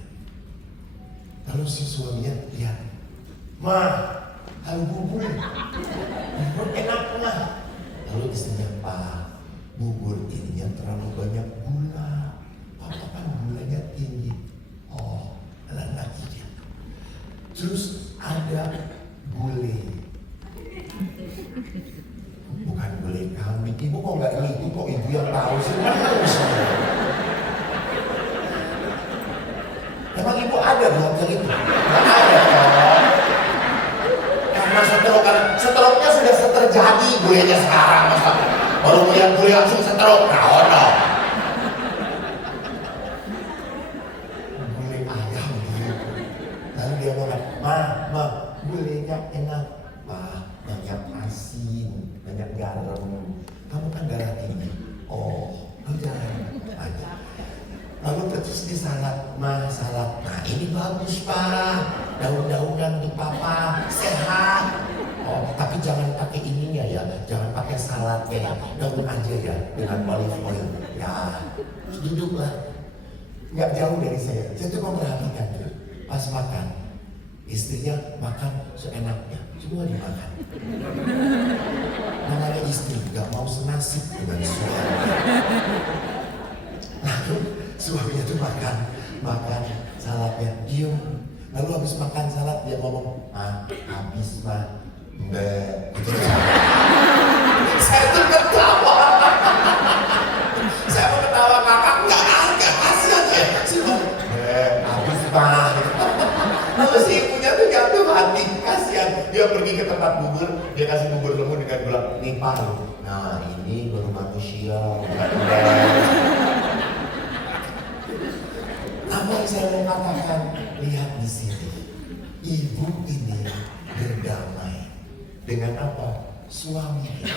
Lalu si suaminya lihat, "Ma, hal bubur enak mah." Lalu istrinya, "Pak, bubur ininya terlalu banyak gula. Papa kan gulanya tinggi." Oh, lagi dia. Terus ada gulai. Bukan gulai kambing. Ibu kok nggak ngikut, kok ibu yang tahu sih? Emang ibu ada di hotel itu? Nggak ada kan? Karena setroknya sudah terjadi gulanya sekarang. Masa baru melihat gulai langsung setrok? No. Gulai ayam gitu. Lalu dia bilang, Ma, gulainya enak. Wah, banyak asin, banyak garam. Kamu kan darah tinggi. Oh, jangan aja. Lalu terus di salad, salad. Nah ini bagus Pak, daun-daunan untuk Papa, sehat. Oh, tapi jangan pakai ininya ya, jangan pakai saladnya ya, daun aja ya, dengan olive oil. Ya, duduklah. Nggak jauh dari saya tuh memperhatikan tuh. Pas makan, istrinya makan seenaknya, semua dimakan. Namanya istri, nggak mau senasib dengan suami. Lalu suaminya tuh makan saladnya, diem. Lalu habis makan salad dia ngomong, habis mah, gitu. Saya tuh ketawa. Saya mau ketawa kakak, nggak kasihan ya. Habis mah. Lalu si ibunya tuh jatuh hati, kasihan. Dia pergi ke tempat bubur, dia kasih bubur lemu dengan gula, "Nih Pak, nah ini baru manusia, bukan Apa yang saya mau katakan, lihat di sini, ibu ini berdamai dengan apa? Suaminya.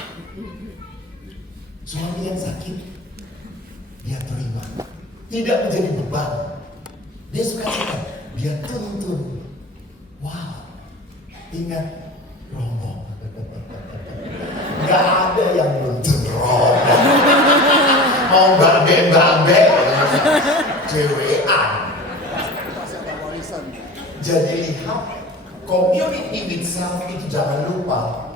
Suami yang sakit, dia terima, tidak menjadi beban. Dia suka cita, dia tuntun. Wow, ingat Romo. Gak ada yang nuntun Romo. Mau babe. Cewekan. Jadi lihat, community with self itu jangan lupa.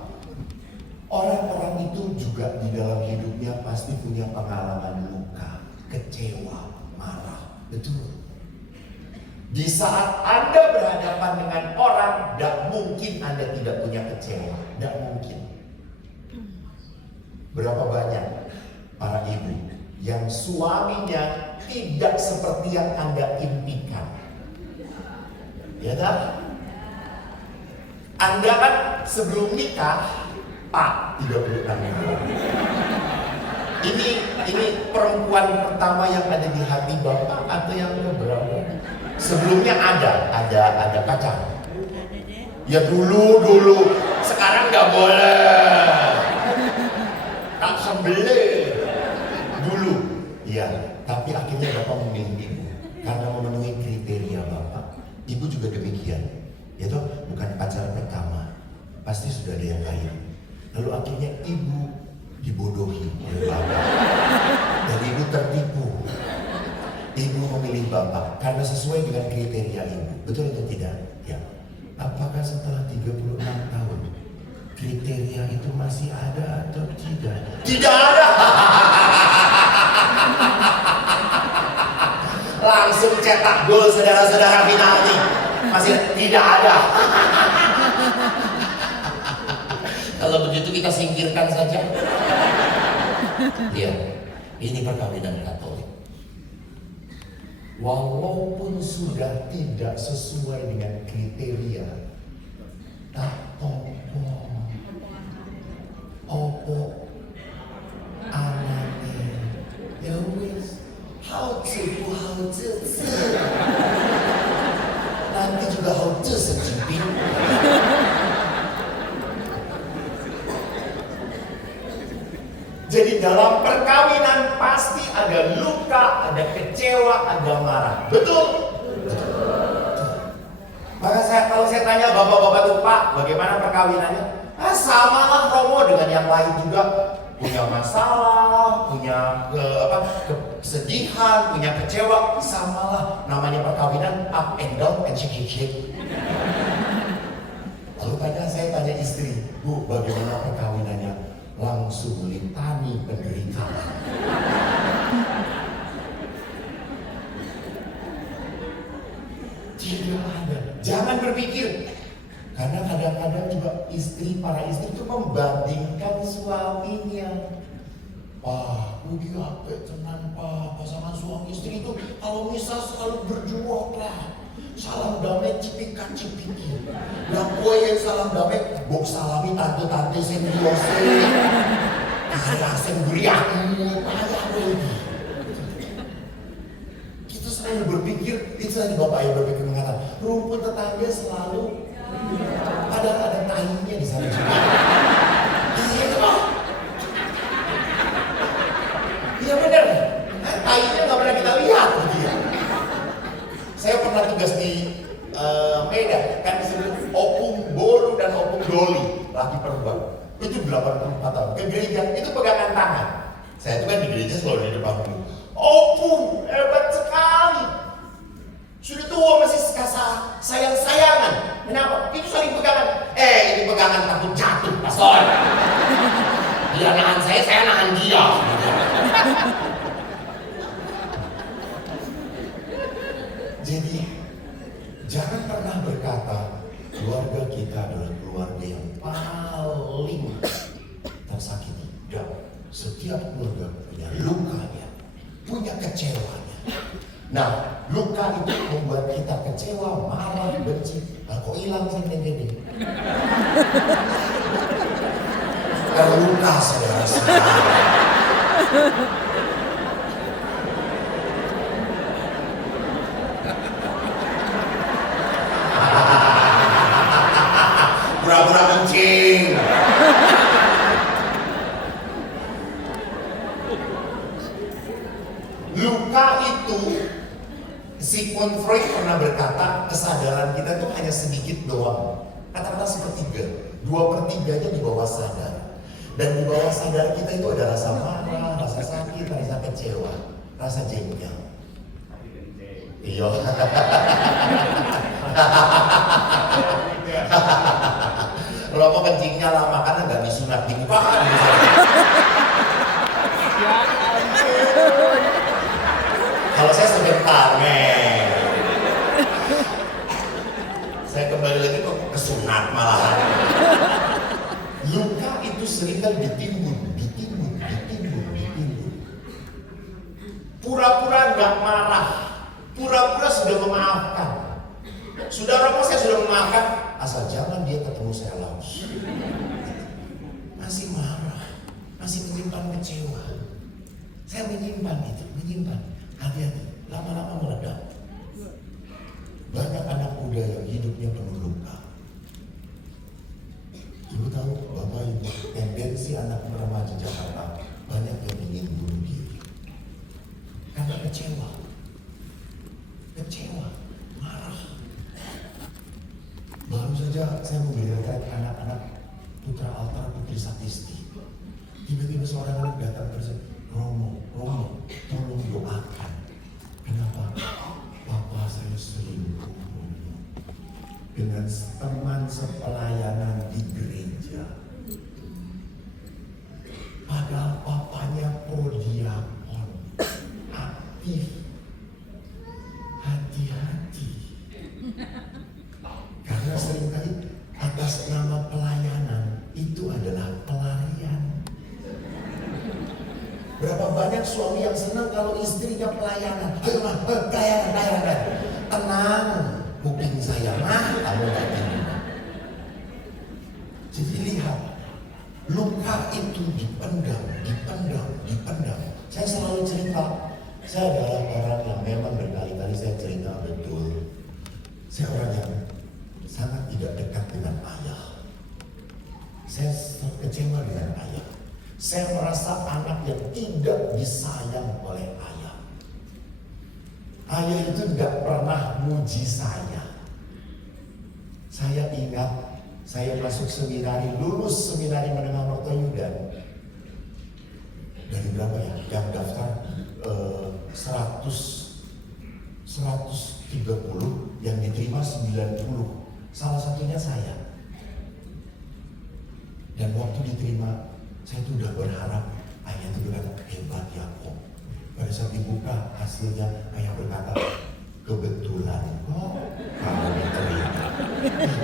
Orang-orang itu juga di dalam hidupnya pasti punya pengalaman luka, kecewa, marah. Betul. Di saat Anda berhadapan dengan orang, tidak mungkin Anda tidak punya kecewa. Tidak mungkin. Berapa banyak para ibu yang suaminya tidak seperti yang Anda impikan? Ya kan? Anda kan sebelum nikah, Pak, 36 tahun. Ini perempuan pertama yang ada di hati Bapak atau yang berapa? Sebelumnya ada pacar. Ya dulu. Sekarang nggak boleh. Tak sembelih. Dulu. Iya, tapi akhirnya Bapak memilih ibu karena memenuhi kriteria Bapak. Ibu juga demikian. Yaitu bukan pacar pertama. Pasti sudah ada yang lain. Lalu akhirnya ibu dibodohi oleh Bapak. Dan ibu karena sesuai dengan kriteria ibu. Betul atau tidak? Ya. Apakah setelah 36 tahun kriteria itu masih ada atau tidak? Tidak ada. Langsung cetak gol saudara-saudara final nih. Masih tidak ada. Kalau begitu kita singkirkan saja. Ya, ini perkawinan Katolik. Walaupun sudah tidak sesuai dengan kriteria, tak opo anaknya, ya wis, how to nanti juga how to sejipin. Jadi dalam perkawinan pasti ada luka, ada kecewa, ada marah. Betul? Maka kalau saya tanya bapak-bapak tuh, Pak, bagaimana perkawinannya? Samalah Romo dengan yang lain juga. Punya masalah, punya kesedihan, punya kecewa. Samalah, namanya perkawinan up and down and shake. Lalu saya tanya istri, Bu, bagaimana perkawinannya? Langsung litani penderitaan. Tidak ada. Jangan berpikir. Karena kadang-kadang juga para istri itu membandingkan suaminya. Pak, ugi apa tenan Pak, pasangan suami istri itu kalau misal selalu berjuang lah. Salam damai cipika-cipiki. Lah kowe yang salam damai mbok salami tante-tante sing biasa. Kaya sing beriamu, kaya kowe. Kita selalu berpikir, itu tadi Bapak yang berpikir mengatakan, rumput tetangga selalu ada tahinya di sana juga. Iya Pak. Iya benar. Tahinya nggak pernah kita lihat dia. Saya pernah tugas di Medan, kan disebut Opung Boru dan Opung Doli, laki perempuan. Itu 84 tahun. Ke gereja, itu pegangan tangan. Saya itu kan di gereja selalu di depan dulu. Opung, hebat sekali. Sudah tua masih sayang-sayangan. Kenapa? Itu saling pegangan. Ini pegangan takut jatuh, pastor. Dia nahan saya nahan dia. Jadi, jangan pernah berkata keluarga kita adalah keluarga yang paling tersakiti. Dan setiap keluarga punya lukanya, punya kecewanya. Nah, luka itu membuat kita kecewa, marah, benci. Kok hilang sih gini? Terluka saudara-saudara. Pura-pura kencing. Luka itu, Sigmund Freud pernah berkata, kesadaran kita itu hanya sedikit doang. Kata-kata sepertiga, 2/3-nya di bawah sadar. Dan di bawah sadar kita itu ada rasa marah, rasa sakit, rasa kecewa, rasa jengkel. Iya. Rokok kencingnya lama karena gak disunat di muka kan. Kalau saya sebentar, saya kembali lagi kok kesunat malahan. Luka itu seringkali ditimbun. Pura-pura gak marah, pura-pura sudah memaafkan. Saudara, saya sudah memaafkan, asal jangan dia ketemu saya langsung. Masih marah, masih menyimpan kecewa. Saya menyimpan. Hati-hati, lama-lama meledak. Banyak anak muda yang hidupnya penuh luka. Ibu tahu, Bapak Ibu, tendensi anak remaja Jakarta banyak yang ingin bunuh diri. Karena kecewa, marah. Baru saja saya memberikan anak-anak putra altar putri saktisti. Tiba-tiba seorang anak datang bersama, Romo, tolong doakan. Kenapa? Papa saya suami yang senang kalau istrinya pelayanan. Ayo mah, pelayanan. Tenang, kuping saya mah, kamu gak terima. Jadi lihat, luka itu dipendam. Saya selalu cerita, saya adalah orang yang memang berkali-kali saya cerita betul. Saya orang yang sangat tidak dekat dengan ayah. Saya kecewa dengan ayah. Saya merasa anak yang tidak disayang oleh ayah. Ayah itu tidak pernah muji saya. Saya ingat, saya masuk seminari, lulus seminari menengah Mertoyudan. Dari berapa ya? Yang daftar 130, yang diterima 90. Salah satunya saya. Dan waktu diterima, saya tuh udah berharap. Ayah itu berkata, hebat ya Om. Pada saat dibuka hasilnya, ayah berkata, kebetulan kok kamu diterima.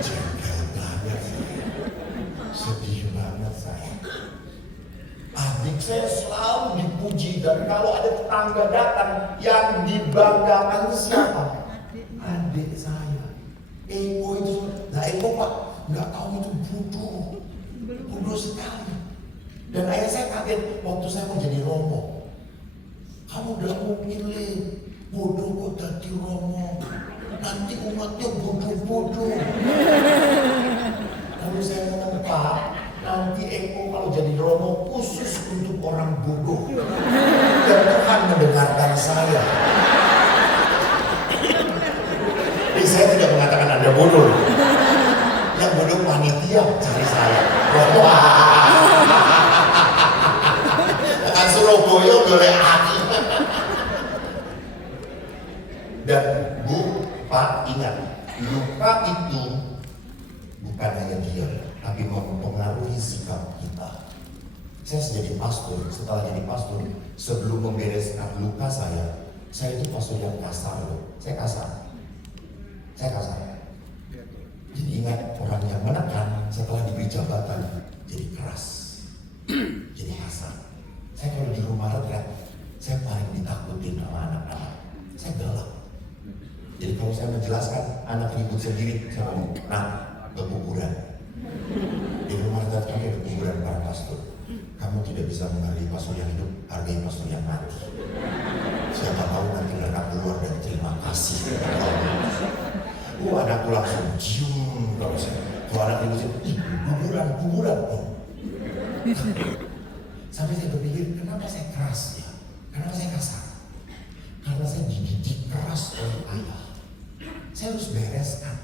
Jengkel banget saya. Sedih banget saya. Adik saya selalu dipuji, dan kalau ada tetangga datang, yang dibanggakan siapa? Adik saya. Eko itu, nah Eko Pak, nggak tahu itu bodoh sekali. Dan ayah saya kaget waktu saya mau jadi romo. Kamu udah mungkin bodoh kok jadi romo. Nanti umatnya bodoh. Lalu saya ngomong, Pak, nanti Eko kalau jadi romo khusus untuk orang bodoh. Dan Tuhan mendengarkan saya. Jadi saya tidak mengatakan Anda bodoh. Yang bodoh panitia cari saya. Dengan Surabaya boleh hati. Dan Bu, Pak, ingat, luka itu bukan hanya dia, tapi mempengaruhi sikap kita. Saya jadi pastor, setelah jadi pastor, sebelum membereskan luka saya itu pastor yang kasar loh. Saya kasar. Jadi ingat, orang yang menekan setelah diberi jabatan jadi keras, jadi kasar. Saya kalau di rumah retret, saya paling ditakutin sama anak-anak. Saya galak. Jadi kalau saya menjelaskan anak ribut sendiri, saya ngomong, nah, ke kuburan. Di rumah retret kami ada kuburan para pastor. Kamu tidak bisa menghargai pastor yang hidup, hargai pastor yang mati. Siapa tahu nanti mereka keluar dan terima kasih. Anakku langsung cium kalau anak ribut sendiri, kuburan. Sampai saya berpikir, kenapa saya keras ya? Kenapa saya kasar? Karena saya dididik keras oleh ayah. Saya harus bereskan.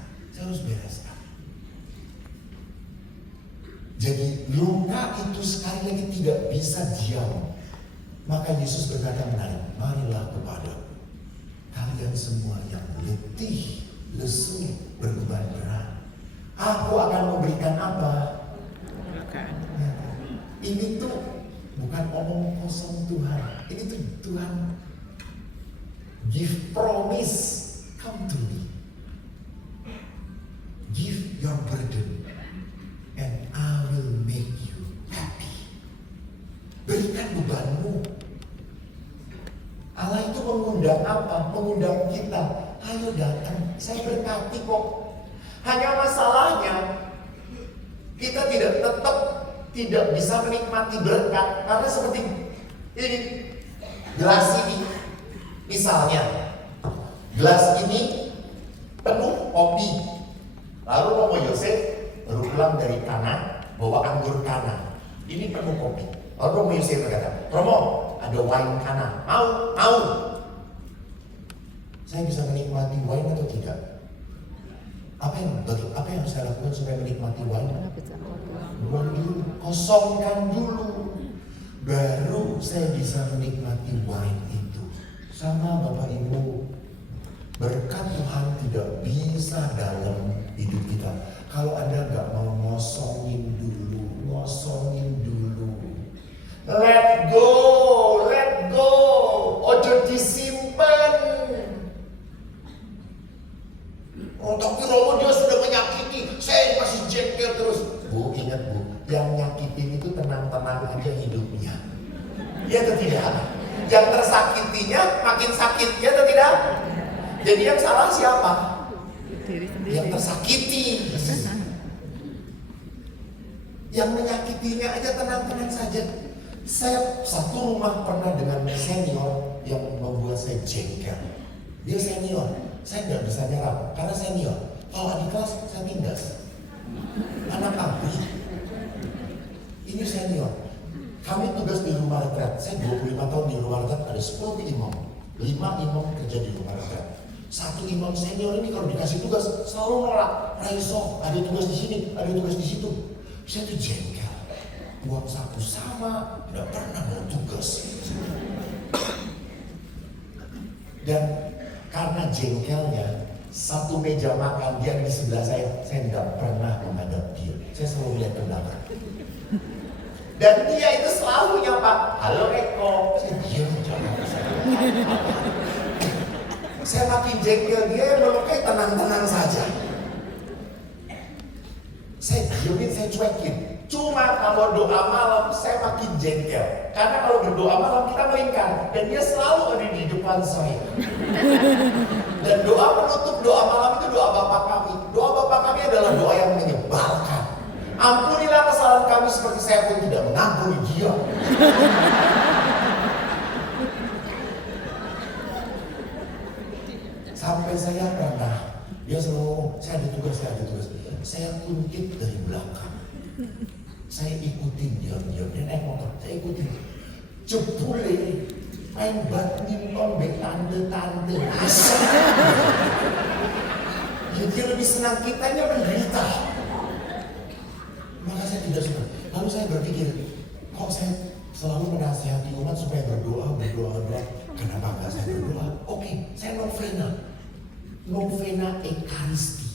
Jadi luka itu sekali lagi tidak bisa diam. Maka Yesus berkata menarik, marilah kepada kalian semua yang letih, lesu, berbeban berat. Aku akan memberikan apa? Ini tuh bukan omong kosong Tuhan. Ini tuh Tuhan give promise, come to me. Give your burden and I will make you happy. Berikan bebanmu. Allah itu mengundang apa? Mengundang kita. Ayo datang, saya berkati kok. Hanya masalahnya kita tidak bisa menikmati berkat karena seperti ini gelas ini. Misalnya gelas ini penuh kopi. Lalu Romo Yosef baru pulang dari Kana, bawa anggur Kana. Ini penuh kopi. Lalu Romo Yosef berkata, Romo, ada wine Kana. Mau. Saya bisa menikmati wine atau tidak? Apa yang harus saya lakukan supaya menikmati wine? Buang dulu, kosongkan dulu, baru saya bisa menikmati wine itu. Sama Bapak Ibu, berkat Tuhan tidak bisa dalam hidup kita kalau Anda nggak mau ngosongin dulu. Let go, ojo disimpan. Oh, tapi Romo dia sudah menyakiti, saya masih jengkel terus. Bu, ingat Bu, yang nyakitin itu tenang-tenang aja hidupnya. Iya atau tidak? Yang tersakitinya makin sakit, ya atau tidak? Jadi yang salah siapa? Diri sendiri. Yang tersakiti. Yang menyakitinya aja tenang-tenang saja. Saya satu rumah pernah dengan senior yang membuat saya jengkel. Dia senior, saya nggak bisa nyerap karena senior. Kalau adik kelas saya tindas. Anak abri, ini senior. Kami tugas di rumah retret. Saya 25 tahun di rumah retret, ada 10 imam. 5 imam kerja di rumah retret. Satu imam senior ini kalau dikasih tugas selalu nolak. Raiso, ada tugas di sini, ada tugas di situ. Saya tuh jengkel. Uang saku sama, tidak pernah mau tugas. Dan karena jengkelnya, satu meja makan dia di sebelah saya tidak pernah menghadap dia. Saya selalu lihat ke belakang. Dan dia itu selalu nyapa, halo Eko. Saya diam jangan. Saya makin jengkel, dia melukai tenang-tenang saja. Saya diemin, saya cuekin. Cuma kalau doa malam saya makin jengkel. Karena kalau berdoa malam kita melingkar. Dan dia selalu ada di depan saya. Dan doa penutup doa malam itu doa Bapa kami. Doa Bapa kami adalah doa yang menyebalkan. Ampunilah kesalahan kami seperti saya pun tidak mengampuni dia. Sampai saya pernah, dia selalu ngomong, saya ada tugas. Saya kuntit dari belakang. Saya ikutin diam-diam, dia naik motor, saya ikutin. Jebule, main badminton, tante-tante, asal. Ya, dia lebih senang kitanya menderita. Maka saya tidak suka. Lalu saya berpikir, kok saya selalu menasihati umat supaya berdoa. Kenapa enggak saya berdoa? Oke, saya novena Ekaristi.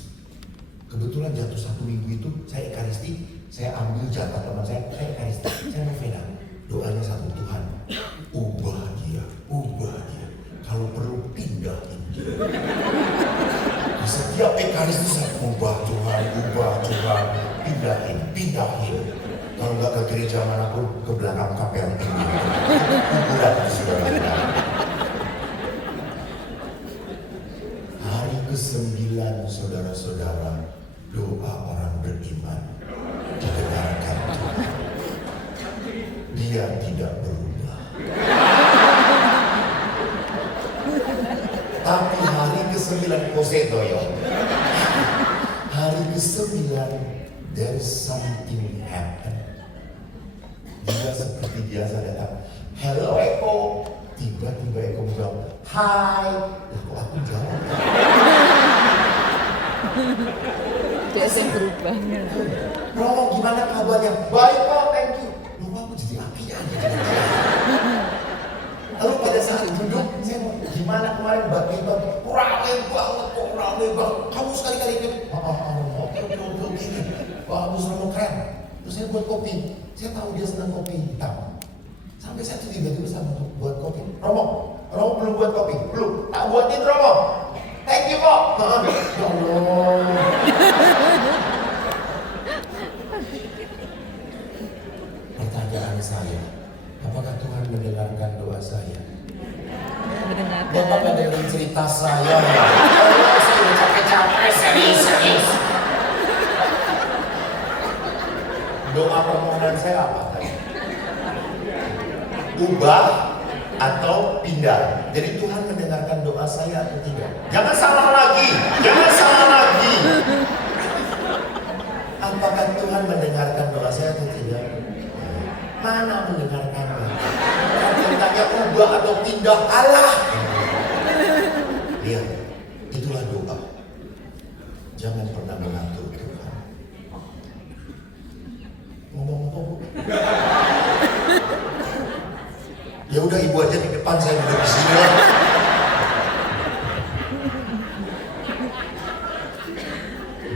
Kebetulan jatuh 1 minggu itu saya Ekaristi, saya ambil jatah teman saya Ekaristi, saya novena. Doanya satu, Tuhan, ubah dia. Kalau perlu pindahin dia. Di setiap Ekaristi saya ubah Tuhan, pindahin. Kalau nggak ke gereja manapun, ke belakang kapel ini. Kuburan saudara. Hari ke-9 saudara-saudara, doa orang beriman didengarkan Tuhan. Dia tidak berubah. Tapi hari ke-9 Posetoyo. Hari ke-9 there's something happen. Dia seperti biasa datang. Hello Eko. Tiba-tiba Eko bilang, hai. Kok aku jawab? Biasa berubah. Romo gimana kabarnya? Baik Pak, thank you. Loh aku jadi api aja. Lalu pada saat duduk, saya mau gimana kemarin badminton? Rame banget. Kamu sekali-kali ikut. Oke. Bagus, Romo keren. Terus saya buat kopi. Saya tahu dia senang kopi hitam. Sampai saya tiba-tiba sama untuk buat kopi. Romo belum buat kopi? Belum. Tak buatin Romo. Thank you kok. Ya Allah. Pertanyaan saya, apakah Tuhan mendengarkan doa saya? Mendengarkan. Bapak nggak dengerin cerita saya. Allah, saya udah capek-capek, serius. Doa permohonan saya apa tadi? Ubah atau pindah. Jadi Tuhan mendengarkan doa saya atau tidak? Jangan salah lagi. Apakah Tuhan mendengarkan doa saya atau tidak? Mana mendengarkannya? Yang tanya ubah atau pindah, Allah. Lihat, itulah doa. Jangan pernah mengatur Tuhan. Ngomong-ngomong. Ya udah ibu aja di depan, saya duduk di sini lah.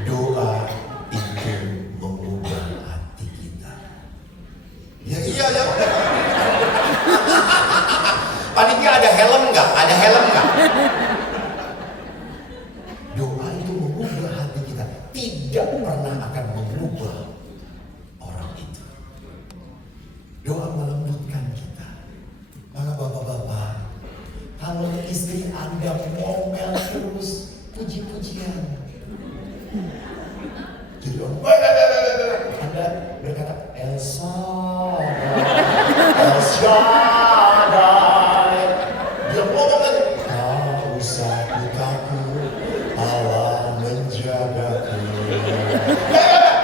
Doa itu mengubah hati kita. Ya iya ya. Panitia ada helm nggak? Doa itu mengubah hati kita. Tidak pernah akan mengubah orang itu. Doa melembutkan kita. Maka bapak-bapak, Anda ngomel terus puji-pujian. Jadi Anda berkata Elsa, Elsa, dia ngomong aja. Kau usah ku takut, Allah menjagaku.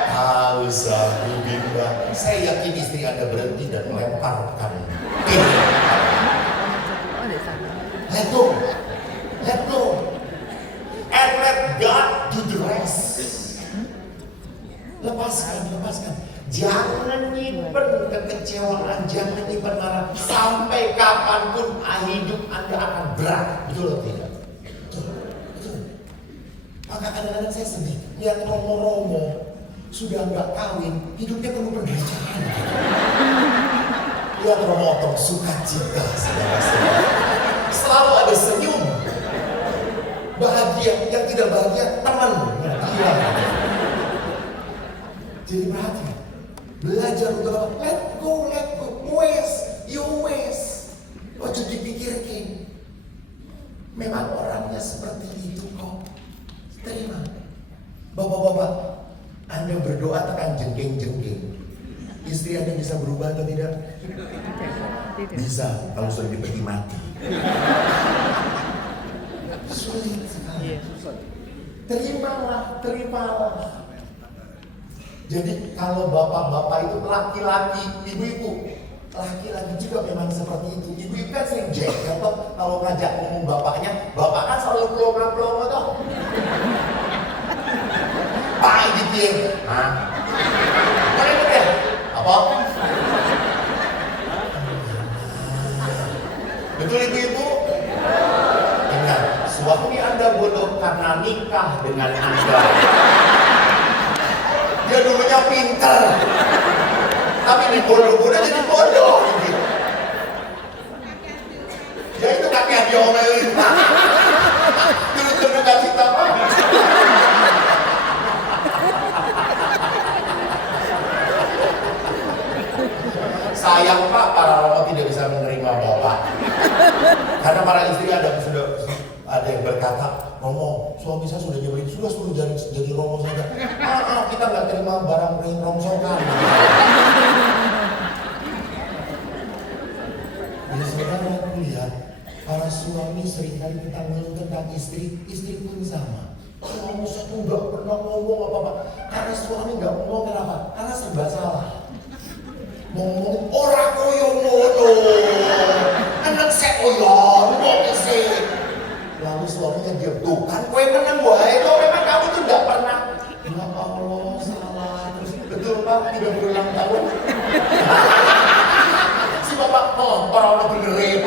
Kau usah ku bimbang. Saya yakin istri Anda berhenti dan melemparkan. Let go, let go, and let God do the rest. Lepaskan. Jangan nyimpen kekecewaan, jangan nyimpen marah. Sampai kapanpun hidup Anda akan berat. Betul atau tidak? Betul. Maka kadang-kadang saya sedih. Lihat Romo-Romo sudah nggak kawin, hidupnya penuh penderitaan. Lihat Romo Otong sukacita, saudara-saudara. Selalu ada senyum. Bahagia, yang tidak bahagia teman. Dia. Jadi perhatian, belajar untuk apa? Let go, you waste. Wajib dipikirkan. Memang orangnya seperti itu kok. Terima. Bapak-bapak, Anda berdoa tekan jengking-jengking. Istri Anda bisa berubah atau tidak? Tidak. Bisa, kalau sudah dipeti mati. Sulit sekali. Terimalah. Jadi kalau bapak-bapak itu laki-laki, ibu-ibu, laki-laki juga memang seperti itu. Ibu-ibu kan sering jengkel toh kalau ngajak ngomong bapaknya, bapak kan selalu pelongo-pelongo toh. Pak gitu ya. Hah? Mana itu ya? Apa? Betul ibu-ibu? Ingat, suami Anda bodoh karena nikah dengan Anda. Dia dulunya pintar, tapi dibodoh-bodoh jadi bodoh gitu. Ya itu kakek diomelin. Dulu kasih tahu. Sayang Pak, para Romo tidak bisa menerima Bapak. Karena para istri sudah ada yang berkata, Romo, suami saya sudah nyebelin, sudah suruh jadi Romo saja. Kita nggak terima barang rongsokan. Ya saudara lihat, para suami seringkali kita ngeluh tentang istri pun sama. Suami saya tuh nggak pernah ngomong apa-apa. Karena suami nggak ngomong kenapa? Karena serba salah. Ngomong orang koyo ngono, anak saya koyo ngono sih. Lalu suaminya diam, tuh kan kowe menang wae kok, memang kamu tuh nggak pernah. Ya Allah, salah. Terus betul Pak, 30 tahun. Si bapak, orang benerin.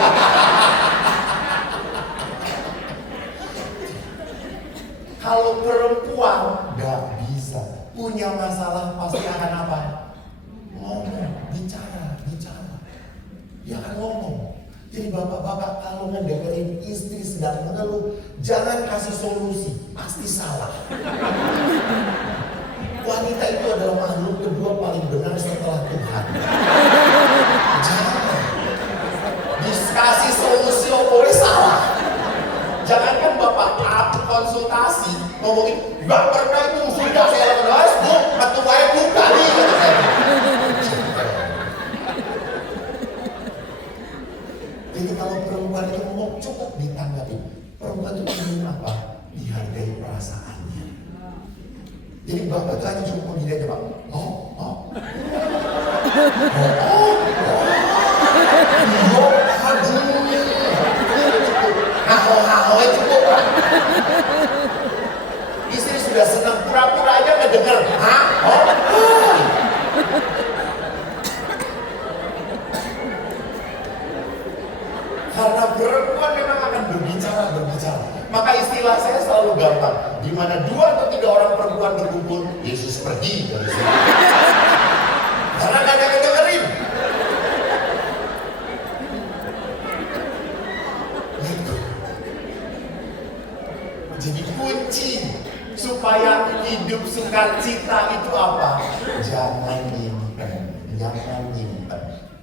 Kalau perempuan nggak bisa, punya masalah pasti akan apa? Ngomong, bicara. Dia akan ngomong. Jadi bapak-bapak kalau ngedengerin istri sedang mengeluh, jangan kasih solusi, pasti salah. Wanita itu adalah makhluk kedua paling benar setelah Tuhan. Jangan dikasih solusi boleh salah. Jangankan bapak konsultasi ngomongin, nggak pernah itu sudah saya lakukan, bu, ketuanya bukan nih, kata saya. Jadi kalau perempuan itu ngomong cukup ditanggapi. Perempuan itu ingin apa? Dihargai perasaannya. Jadi bapak itu hanya cukup begini aja Pak. Haho cukup Pak. Istri sudah senang pura-pura aja nggak dengar. Karena perempuan memang akan berbicara. Maka istilah saya selalu gampang. Di mana 2 atau 3 orang perempuan berkumpul, Yesus pergi dari sini. Karena gak ada yang dengerin. Gitu. Jadi kunci supaya hidup sukacita itu apa? Jangan nyimpen.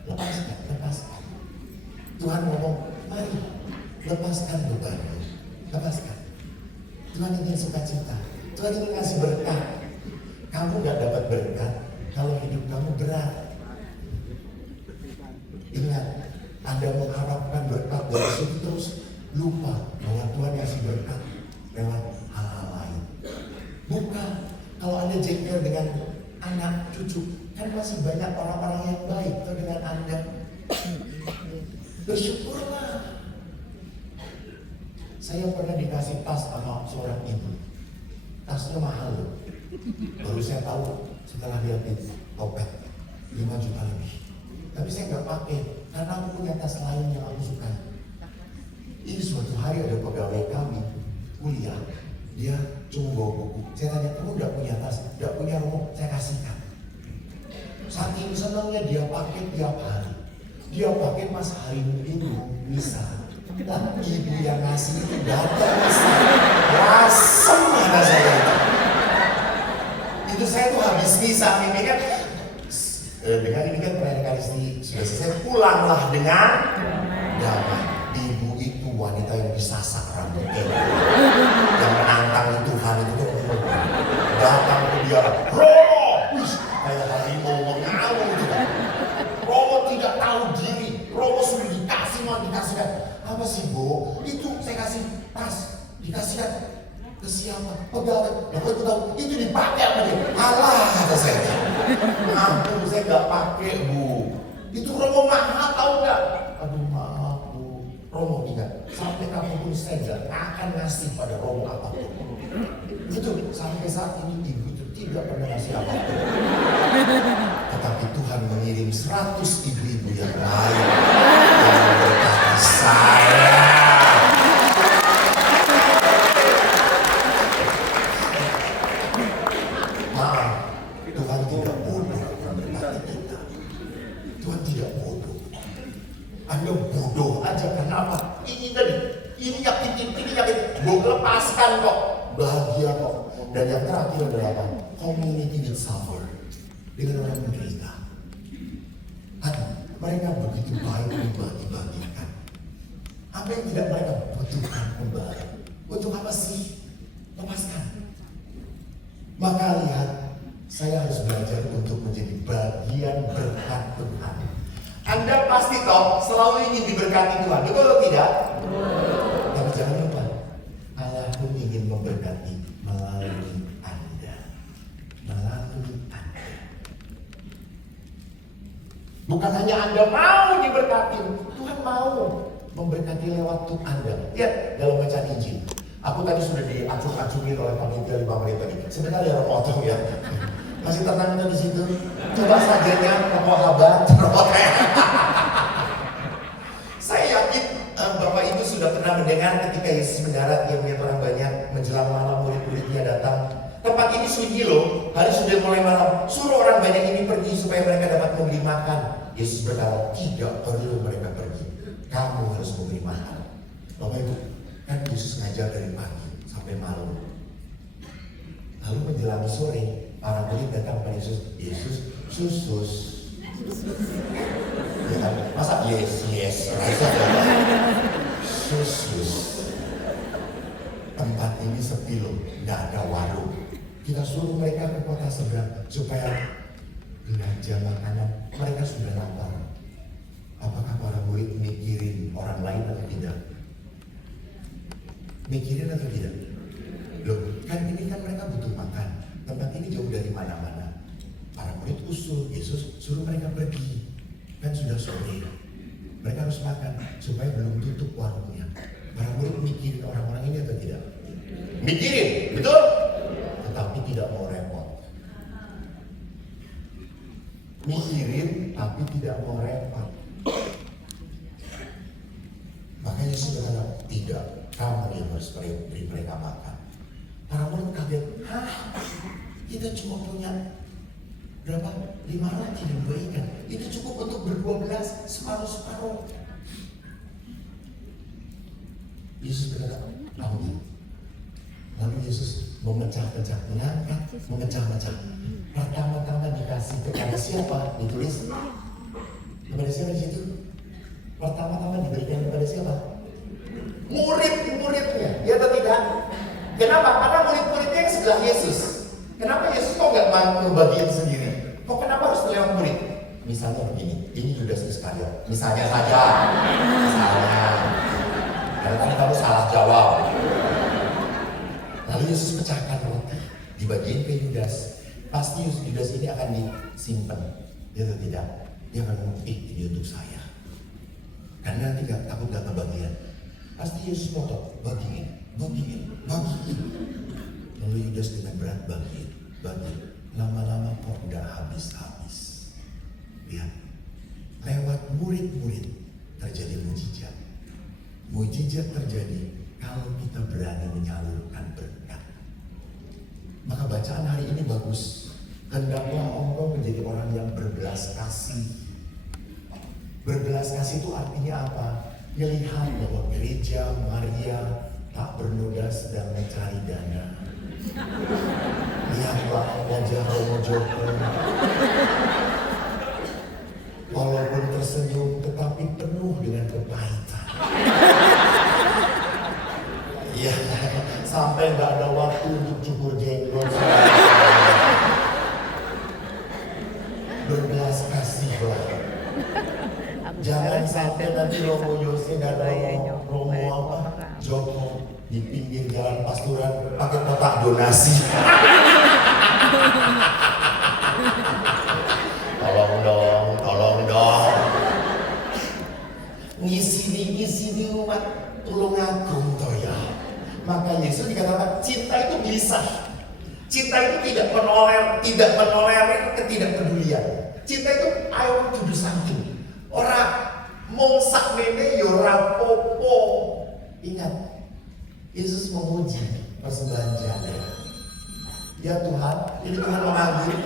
Lepaskan. Tuhan ngomong, mari lepaskan bebanmu. Lepaskan. Tuhan ingin sukacita. Tuhan ingin ngasih berkat. Kamu gak dapat berkat kalau hidup kamu berat. Ingat, Anda mengharapkan berkat dari situ terus lupa bahwa Tuhan ngasih berkat lewat hal-hal lain. Bukan, kalau Anda jengkel dengan anak cucu, kan masih banyak orang-orang yang baik tuh dengan Anda. Bersyukurlah. Saya pernah dikasih tas sama seorang ibu. Tasnya mahal loh. Baru saya tahu setelah lihat di topet 5 juta lebih. Tapi saya nggak pakai karena aku punya tas lain yang aku sukai. Ini suatu hari ada pegawai kami kuliah, dia cuma bawa buku. Saya tanya, kamu udah punya tas? Udah punya rumah? Saya kasihkan. Saking senangnya dia pakai tiap hari. Dia pakai pas hari Minggu misa. Lah ibu yang ngasih itu datang misa. Rasem mana saya itu. Itu saya tuh habis misa, ini kan dengan ini kan perayaan Ekaristi sudah selesai, pulanglah dengan damai. Ibu itu wanita yang disasak rambutnya, yang menantang Tuhan itu tuh datang ke dia, Romo, kayak harimau mengaum gitu. Romo tidak tahu diri, Romo sudah dikasihkan. Apa sih Bu? Itu saya kasih tas, dikasihkan ke siapa? Pegawai. Yang aku tahu itu dipakai apa dia? Alah kata saya. Ampun, saya nggak pakai Bu. Itu Romo mahal tahu nggak? Aduh maaf Bu. Romo ingat, sampai kapanpun saya nggak akan ngasih pada Romo apapun. Itu sampai saat ini ibu itu tidak pernah ngasih apapun. Tetapi Tuhan mengirim 100 ibu-ibu yang lain yang memberkati saya. Tuhan tidak bodoh memberkati kita. Tuhan tidak bodoh. Anda bodoh aja kenapa? Ini tadi, ini nyakitin. Gue lepaskan kok, bahagia kok. Dan yang terakhir adalah apa? Community will suffer. Dengan orang menderita. Mereka begitu baik membagi-bagikan. Apa yang tidak mereka butuhkan kembali? Untuk apa sih? Lepaskan. Maka lihat, saya harus belajar untuk menjadi bagian berkat Tuhan. Anda pasti tahu selalu ingin diberkati Tuhan, betul atau tidak? Tapi jangan lupa, Allah pun ingin memberkati melalui Anda. Bukan hanya Anda mau diberkati, Tuhan mau memberkati lewat Anda. Lihat dalam bacaan Injil. Aku tadi sudah diacung-acungin oleh panitia 5 menit tadi. Sebentar ya, potong ya. Masih tenang di situ. Coba sajanya rokok habat. Saya yakin Bapak Ibu sudah pernah mendengar ketika Yesus mendarat, yang melihat orang banyak menjelang malam, murid-muridnya datang. Tempat ini sunyi loh, hari sudah mulai malam. Suruh orang banyak ini pergi supaya mereka dapat memberi makan. Yesus berkata, tidak perlu mereka pergi. Kamu harus memberi makan. Bapak Ibu, kan Yesus ngajar dari pagi sampai malam. Lalu menjelang sore, para murid datang pada Yesus. Yesus, susus. Ya kan? Masa yes. Susus. Tempat ini sepi loh, nggak ada warung. Kita suruh mereka ke kota seberang supaya belanja makanan. Mereka sudah lapar. Apakah para murid mikirin orang lain atau tidak? Mikirin atau tidak? Loh, kan ini kan mereka butuh makan. Tempat ini jauh dari mana-mana. Para murid usul, Yesus suruh mereka pergi. Kan sudah sore. Mereka harus makan supaya belum tutup warungnya. Para murid mikirin orang-orang ini atau tidak? Mikirin, betul? Tetapi tidak mau repot. Mikirin tapi tidak mau repot. Makanya Yesus berkata, tidak, kamu yang harus beri mereka makan. Para murid kaget, hah? Kita cuma punya berapa? 5 roti dan 2 ikan. Itu cukup untuk ber-12, separuh-separuh. Yesus berkata, ambil. Lalu Yesus memecah-pecah, memecah-pecah. Pertama-tama dikasih kepada siapa? Ditulis kepada siapa di situ? Pertama-tama diberikan kepada siapa? Murid-muridnya. Ya, Kenapa? Karena murid-muridnya yang sebelah Yesus. Kenapa Yesus kok nggak mau bagiin sendiri? Kok kenapa harus lewat murid? Misalnya begini, ini Yudas Iskariot. Misalnya saja, misalnya. Karena kan kamu salah jawab. Lalu Yesus pecahkan roti, dibagiin ke Yudas. Pasti Yudas ini akan disimpan, dia atau tidak? Dia akan ngomong, ini untuk saya. Karena nanti takut gak kebagian. Pasti Yesus potong, bagiin. Lalu Yudas dengan berat bagiin. Lama-lama kok gak habis-habis. Lihat, lewat murid-murid terjadi mujizat. Mujizat terjadi kalau kita berani menyalurkan berkat. Maka bacaan hari ini bagus. Hendaklah engkau menjadi orang yang berbelas kasih. Berbelas kasih itu artinya apa? Melihat bahwa gereja Maria tak bernoda sedang mencari dana. Lihatlah wajah Romo Joko. Walaupun tersenyum tetapi penuh dengan kepahitan. Iya, sampai nggak ada waktu untuk cukur jenggot. Berbelas kasihlah. Jangan sampai nanti Romo Yose dan Romo Joko di pinggir jalan Pasturan pakai kotak donasi. Tolong dong. Ngisi umat tulung agung toh ya. Maka Yesus dikatakan cinta itu bisa. Cinta itu tidak menolerir ketidakpedulian. Cinta itu I want to do something. Orang mongsak mene yora popo. Ingat, Yesus menguji persembahan janda. Ya Tuhan, ini Tuhan memanggil.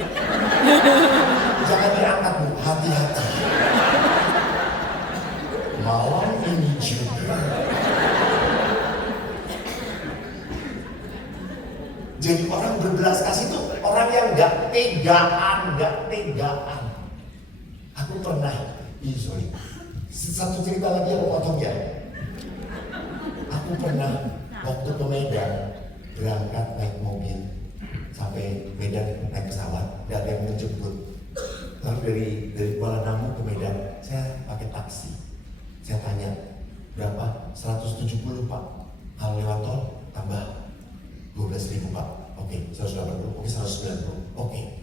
Jangan diangkat Bu, hati-hati. Malam ini juga. Jadi orang berbelas kasih itu orang yang gak tegaan. Aku pernah, satu cerita lagi yang potong ya. Aku pernah waktu ke Medan berangkat naik mobil sampai Medan naik pesawat, dan ada yang menjemput. Lalu dari Kuala Namu ke Medan, saya pakai taksi. Saya tanya, berapa? 170 Pak. Kalau lewat tol tambah 12.000 Pak. Oke, 180. Oke, 190. Oke.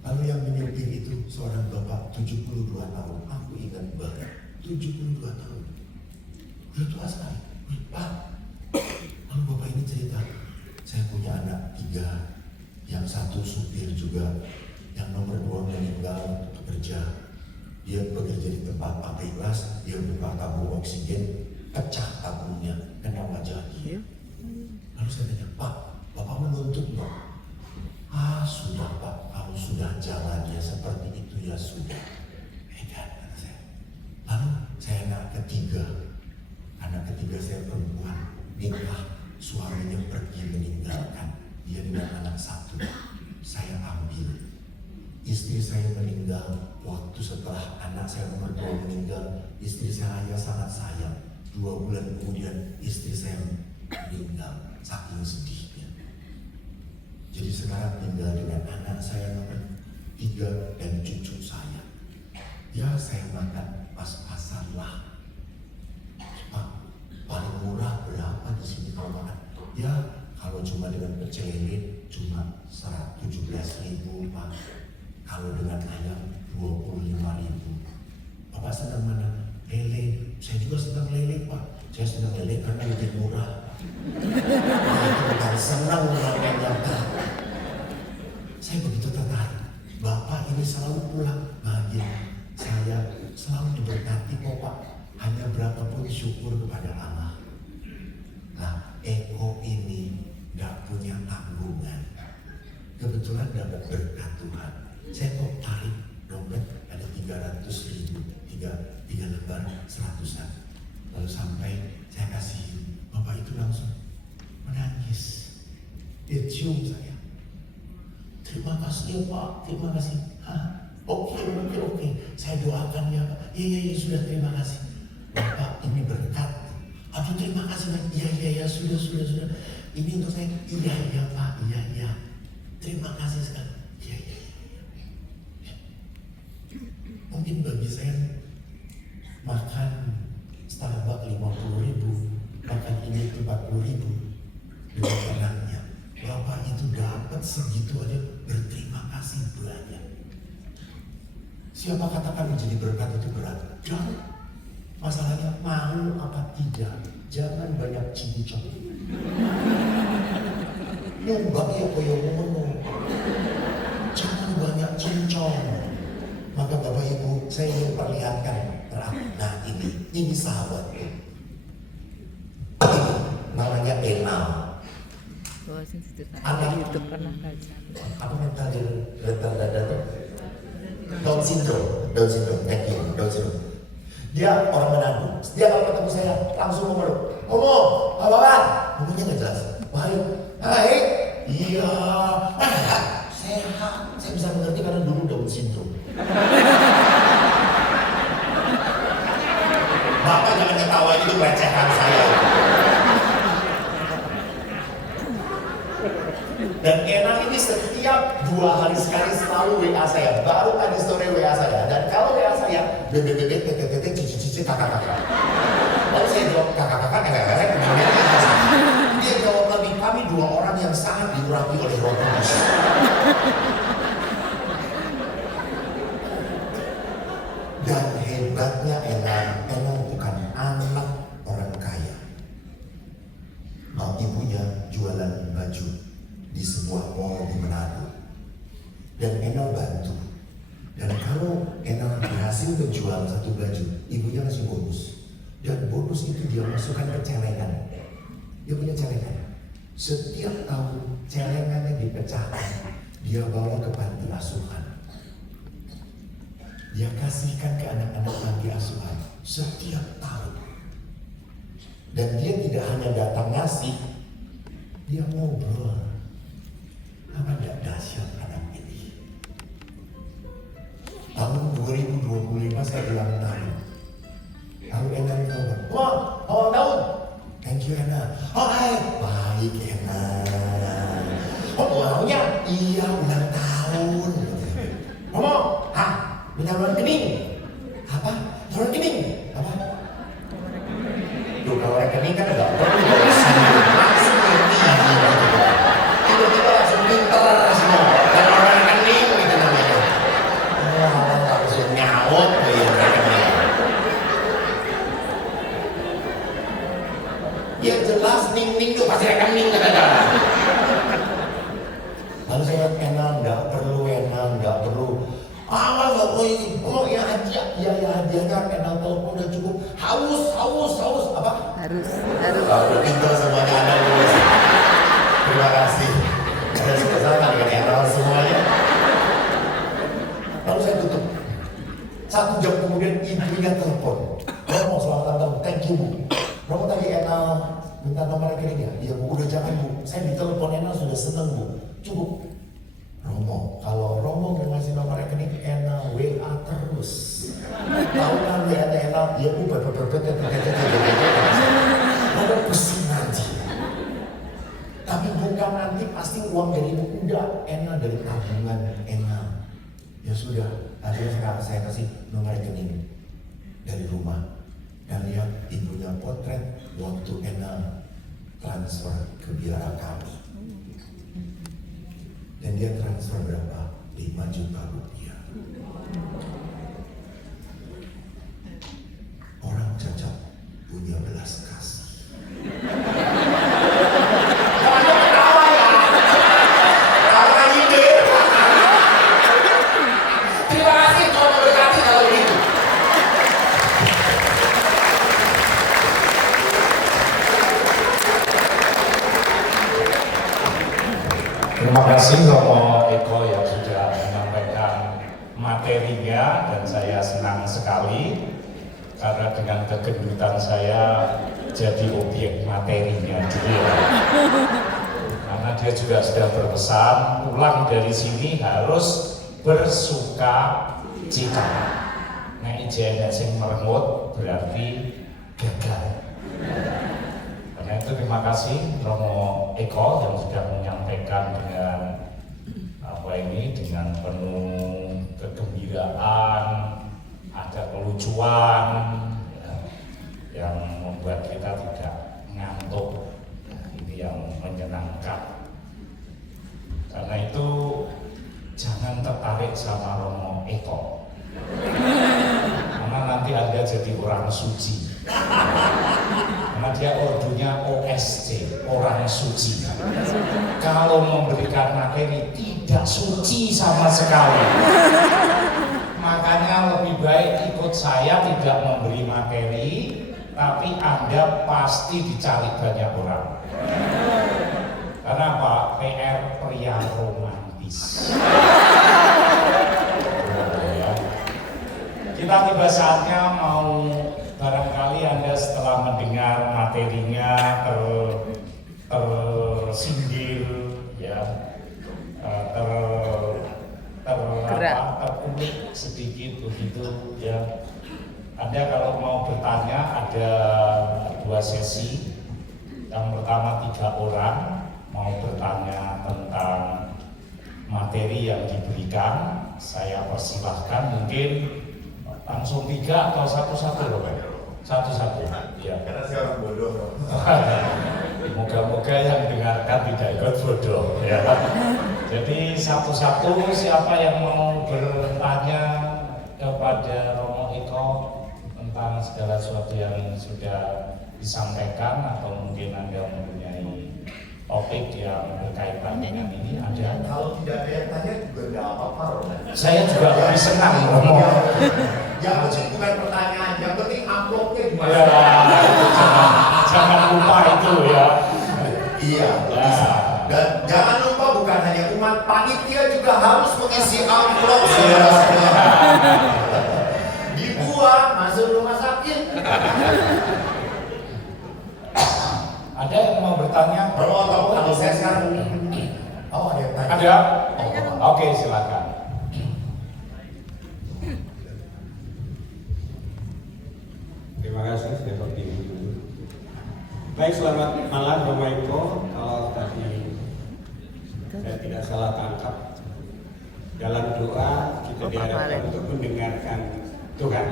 Lalu yang menyetir itu seorang bapak 72 tahun. Aku ingat banget, 72 tahun. Dia tua sekali. Pak, lalu bapak ini cerita, saya punya anak 3, yang satu supir juga, yang nomor 2 meninggal untuk bekerja. Dia bekerja di tempat pabrik las, dia buka tabung oksigen, pecah tabungnya, kena wajah dia. Lalu saya tanya, Pak, bapak menuntut nggak? Ah sudah Pak, kalau sudah jalannya seperti itu ya sudah. Kata saya. Lalu saya anak ketiga saya perempuan, nikah, suaminya pergi meninggalkan, dia dengan anak 1. Saya ambil. Istri saya meninggal waktu setelah anak saya nomor 2 meninggal. Istri saya sangat sayang. 2 bulan kemudian istri saya meninggal, saking sedihnya. Jadi sekarang tinggal dengan anak saya nomor 3 dan cucu saya. Ya saya makan pas-pasan lah. Pak, paling murah berapa di sini kalau makan? Ya kalau cuma dengan pecel lele cuma 17.000 Pak. Kalau dengan ayam 25.000. Bapak senang mana? Lele. Saya juga senang lele Pak. Saya senang lele karena lebih murah. Nah, itu bukan senang namanya Pak. Saya begitu tertarik. Bapak ini selalu pulang bahagia. Saya selalu diberkati kok Pak. Hanya berapapun syukur kepada Allah. Nah, Eko ini gak punya tanggungan. Kebetulan dapat berkat Tuhan. Saya kok tarik dompet ada 300.000, 3 lembar 100-an. Lalu sampai saya kasih, bapak itu langsung menangis. Dia cium saya. Terima kasih ya Pak, terima kasih. Oke. Saya doakan ya Pak. Iya sudah, terima kasih. Bapak ini berkat. Aduh terima kasih. Iya sudah. Ini untuk saya. Iya iya Pak, iya iya. Terima kasih sekali. Iya iya. Ya. Mungkin bagi saya makan Starbucks 50.000, makan ini 40.000 dengan tenangnya. Bapak itu dapat segitu aja, berterima kasih banyak. Siapa katakan menjadi berkat itu berat? Jangan. Masalahnya mau apa tidak. Jangan banyak cincong. Nyumbang ya koyo ngono. Jangan banyak cincong. Maka Bapak Ibu, saya ingin perlihatkan terang. Nah ini sahabat. Ini namanya Enal. Anak YouTube pernah baca. apa mental retardada tuh? Down syndrome, thank you, Down syndrome. Dia orang Manado. Dia kalau ketemu saya langsung memeluk. Ngomong, apa-apaan? Ngomongnya nggak jelas. Baik, iya, sehat. Saya bisa mengerti karena dulu Down syndrome. Bapak jangan ketawa, itu pelecehan saya. Dan Enang ini setiap 2 hari sekali selalu WA saya. Baru ada story WA saya. Dan kalau WA saya, BBBB, TTT, cici, kakak-kakak. Lalu saya jawab, kakak-kakak, kemudian dia jawab lagi, kami 2 orang yang sangat diurapi oleh Roh Kudus. Dan hebatnya Enang bukan anak orang kaya. Ibunya jualan baju di sebuah mall di Manado. Dan Enal bantu. Dan kalau Enal berhasil menjual 1 baju, ibunya kasih bonus. Dan bonus itu dia masukkan ke celengan. Dia punya celengan. Setiap tahun celengannya dipecahkan, dia bawa ke panti asuhan. Dia kasihkan ke anak-anak panti asuhan setiap tahun. Dan dia tidak hanya datang ngasih, dia ngobrol. Apa tidak dahsyat anak ini? Tahun 2025 saya ulang tahun. Lalu Enal ngomong, wah, ulang tahun. Thank you Enal. Oh baik Enal. Oh ulangnya? Iya ulang tahun. Ngomong, minta ulang kening. Apa? Ulang kening? Apa? Tuh kalau rekening kan enggak perlu langsung tiba-tiba langsung pinter semua. Dan orang rekening gitu namanya. Langsung nyaut rekening. Ya jelas ning-ning tuh pasti rekening kadang-kadang. Lalu saya Enal nggak perlu. Nggak perlu ini. Oh ya hadiah, ya hadiahnya Enal telepon udah cukup. Haus apa? Harus. Udah pintar semuanya Enal terus. Terima kasih. Ada sama dengan Enal semuanya. Lalu saya tutup. 1 jam kemudian ibunya telepon. Romo selamat datang, thank you Bu. Romo tadi Enal minta nomor rekeningnya. Iya Bu, udah jangan Bu. Saya ditelepon Enal sudah seneng Bu. Cukup. Romo, kalau Romo mau ngasih nomor rekening Enal WA terus. Tahu kan WA Enal? Iya Bu, ada pusing nanti. Tapi bukan nanti pasti uang dari ibu. Udah, Enal dari tabungan Enal. Ya sudah, akhirnya saya kasih nomor rekening dari rumah. Dan lihat ibunya potret waktu Enal transfer ke biara kami. Dan dia transfer berapa? 5 juta rupiah. Orang cacat punya belas kasih. Terima kasih Tuhan memberkati kalau begitu. Terima kasih Romo Eko yang sudah menyampaikan materinya, dan saya senang sekali karena dengan kegendutan saya jadi objek materinya dia. Karena dia juga sudah berpesan pulang dari sini harus bersuka cita. Nah ijazah sing merengut berarti gagal. Karena itu terima kasih Romo Eko yang sudah menyampaikan dengan dengan penuh kegembiraan, ada kelucuan ya, yang membuat kita tidak ngantuk. Ini yang menyenangkan. Karena itu jangan tertarik sama Romo Eko, karena nanti Anda jadi orang suci. Karena dia ordunya OSC, orang suci. Kalau memberikan materi tidak suci sama sekali. Makanya lebih baik ikut saya tidak memberi materi, tapi Anda pasti dicari banyak orang. Karena apa? PR pria romantis. Kita tiba saatnya mau barangkali Anda setelah mendengar materinya tersindir, ya, terkulik sedikit begitu, ya. Anda kalau mau bertanya ada 2 sesi. Yang pertama 3 orang mau bertanya tentang materi yang diberikan. Saya persilahkan, mungkin langsung 3 atau satu-satu loh, Pak. Satu-satu, ya. Karena saya orang bodoh. Moga-moga yang dengarkan tidak ikut bodoh, ya. Jadi satu-satu siapa yang mau bertanya kepada Romo Eko tentang segala sesuatu yang sudah disampaikan, atau mungkin Anda mempunyai topik yang berkaitan dengan ini, ada. Kalau tidak ada yang tanya juga tidak apa-apa, Romo. Saya juga lebih senang, Romo. Yang penting bukan pertanyaan, yang penting amplopnya gimana? Ya, jangan lupa itu, ya. Iya, bisa. Dan jangan lupa bukan hanya umat, panitia juga harus mengisi amplop. Dibuat masuk rumah sakit. Ada yang mau bertanya? Kalau saya sekarang, oh ada yang tanya. Ada? Oke, silakan. Terima kasih, saya berdiri dulu. Baik, selamat malam Romo Eko. Kalau tadi saya tidak salah tangkap, dalam doa kita diharapkan untuk mendengarkan Tuhan.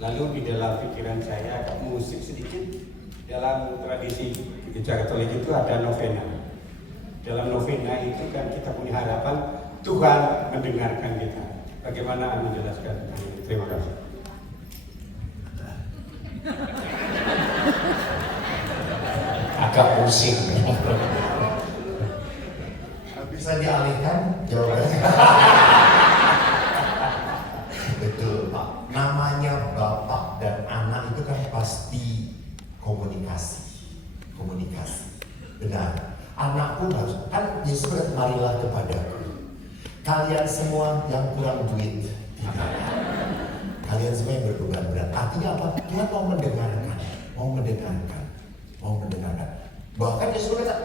Lalu di dalam pikiran saya agak musik sedikit. Dalam tradisi gereja Katolik itu ada novena. Dalam novena itu kan kita punya harapan Tuhan mendengarkan kita. Bagaimana Anda menjelaskan? Terima kasih. Agak pusing. Bisa dialihkan jawabannya. Betul, Pak. Namanya bapak dan anak itu kan pasti komunikasi. Benar. Anak pun harus, kan Yesus berkata, marilah kepadaku. Kalian semua yang kurang duit, tidak. Kalian semua yang berbeban berat. Artinya apa? Dia mau mendengarkan. Bahkan Yesus berkata,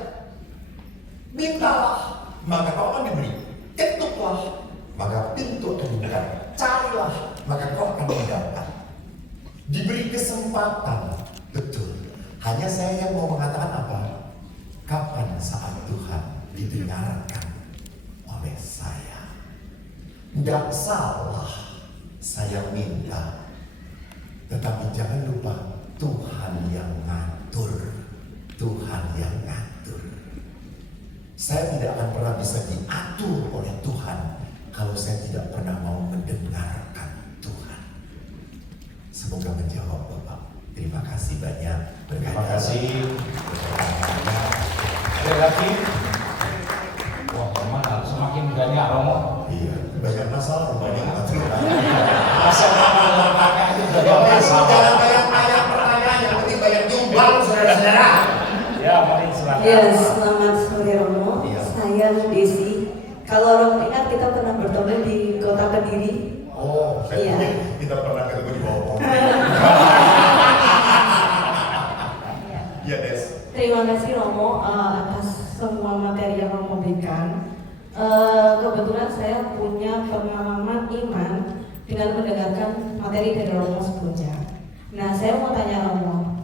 mintalah, maka kau akan diberi. Ketuklah, maka pintu akan dibuka. Carilah, maka kau akan mendapat. Diberi kesempatan, betul. Hanya saya yang mau mengatakan apa? Kapan saat Tuhan didengarkan oleh saya? Tidak salah saya minta, tetapi jangan lupa Tuhan yang ngatur. Saya tidak akan pernah bisa diatur oleh Tuhan kalau saya tidak pernah mau mendengarkan Tuhan. Semoga menjawab Bapak. Terima kasih banyak. Terima kasih. Ada lagi? Wah, mana semakin banyak Romo. Iya, banyak masalah, banyak masalah. Masalah tanya itu banyak masalah. Jangan banyak pertanyaan, yang penting banyak nyumbang, saudara-saudara. Ya, mari silakan. Ya, selamat sore Romo. Iya. Saya Desi. Kalau Romo ingat kita pernah bertemu di Kota Kediri. Oh, saya Iya. pikir kita pernah ketemu di bawah pohon. Iya, Des. Terima kasih Romo atas semua materi yang Romo berikan. Kebetulan saya punya pengalaman iman dengan mendengarkan materi dari Romo sebelumnya. Nah, saya mau tanya Romo,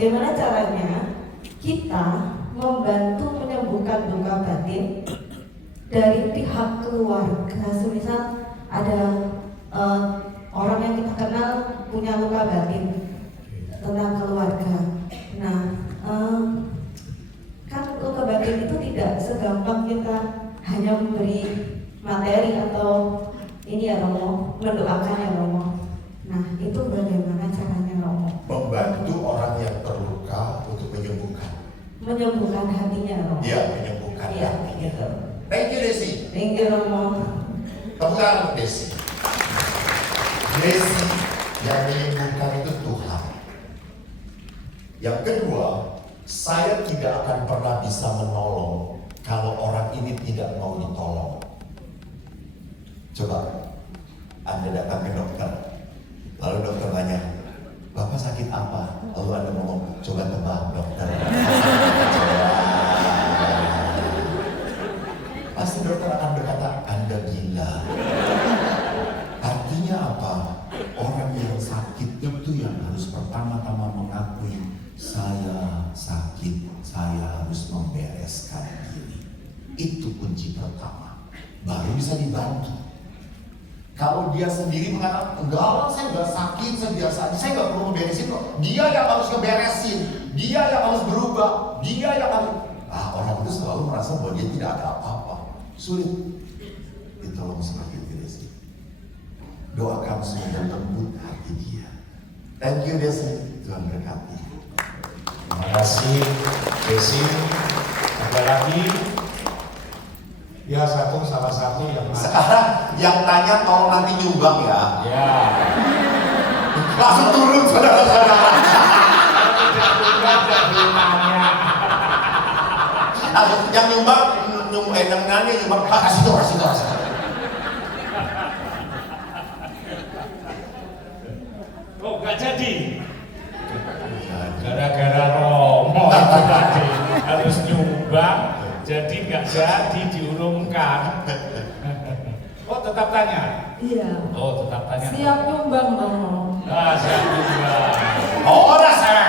bagaimana caranya kita membantu menyembuhkan luka batin dari pihak keluarga. Semisal ada orang yang kita kenal punya luka batin tentang keluarga. Nah, kan luka batin itu tidak segampang kita hanya memberi materi atau ini ya Romo, mendoakan ya Romo. Nah, itu bagaimana caranya Romo? Membantu orang yang terluka untuk menyembuhkan hatinya Romo. Iya, menyembuhkan Iya, hatinya. gitu. Thank you Desi. Thank you Romo. Tepuk tangan untuk Desi. Desi yang menyembuhkan itu Tuhan. Yang kedua, saya tidak akan pernah bisa menolong kalau orang ini tidak mau ditolong. Coba Anda datang ke dokter, lalu dokter tanya, Bapak sakit apa? Lalu Anda ngomong, coba tebak dokter. Pasti dokter akan berkata, Anda gila. Artinya apa? Orang yang sakit itu yang harus pertama-tama mengakui, saya sakit, saya harus membereskan diri. Itu kunci pertama. Baru bisa dibantu. Kalau dia sendiri mengatakan, enggak lah, saya nggak sakit, saya biasa aja, saya nggak perlu ngeberesin kok. Dia yang harus ngeberesin, dia yang harus berubah, dia yang harus. Orang itu selalu merasa bahwa dia tidak ada apa-apa. Sulit ditolong seperti itu Desi. Doakan semoga lembut hati dia. Thank you Desi, Tuhan berkati. Terima kasih Desi. Ada lagi? Ya, salah satu yang Sekarang yang tanya tolong nanti nyumbang ya. ya. Langsung turun saudara-saudara. Yang nyumbang, nanya nyumbang, kasih tuh. Oh, nggak jadi. Gara-gara Romo itu tadi harus nyumbang, jadi nggak jadi diurungkan. Oh, tetap tanya. Iya. Oh, tetap tanya. Siap nyumbang Romo. Siap nyumbang. Oh, dasar.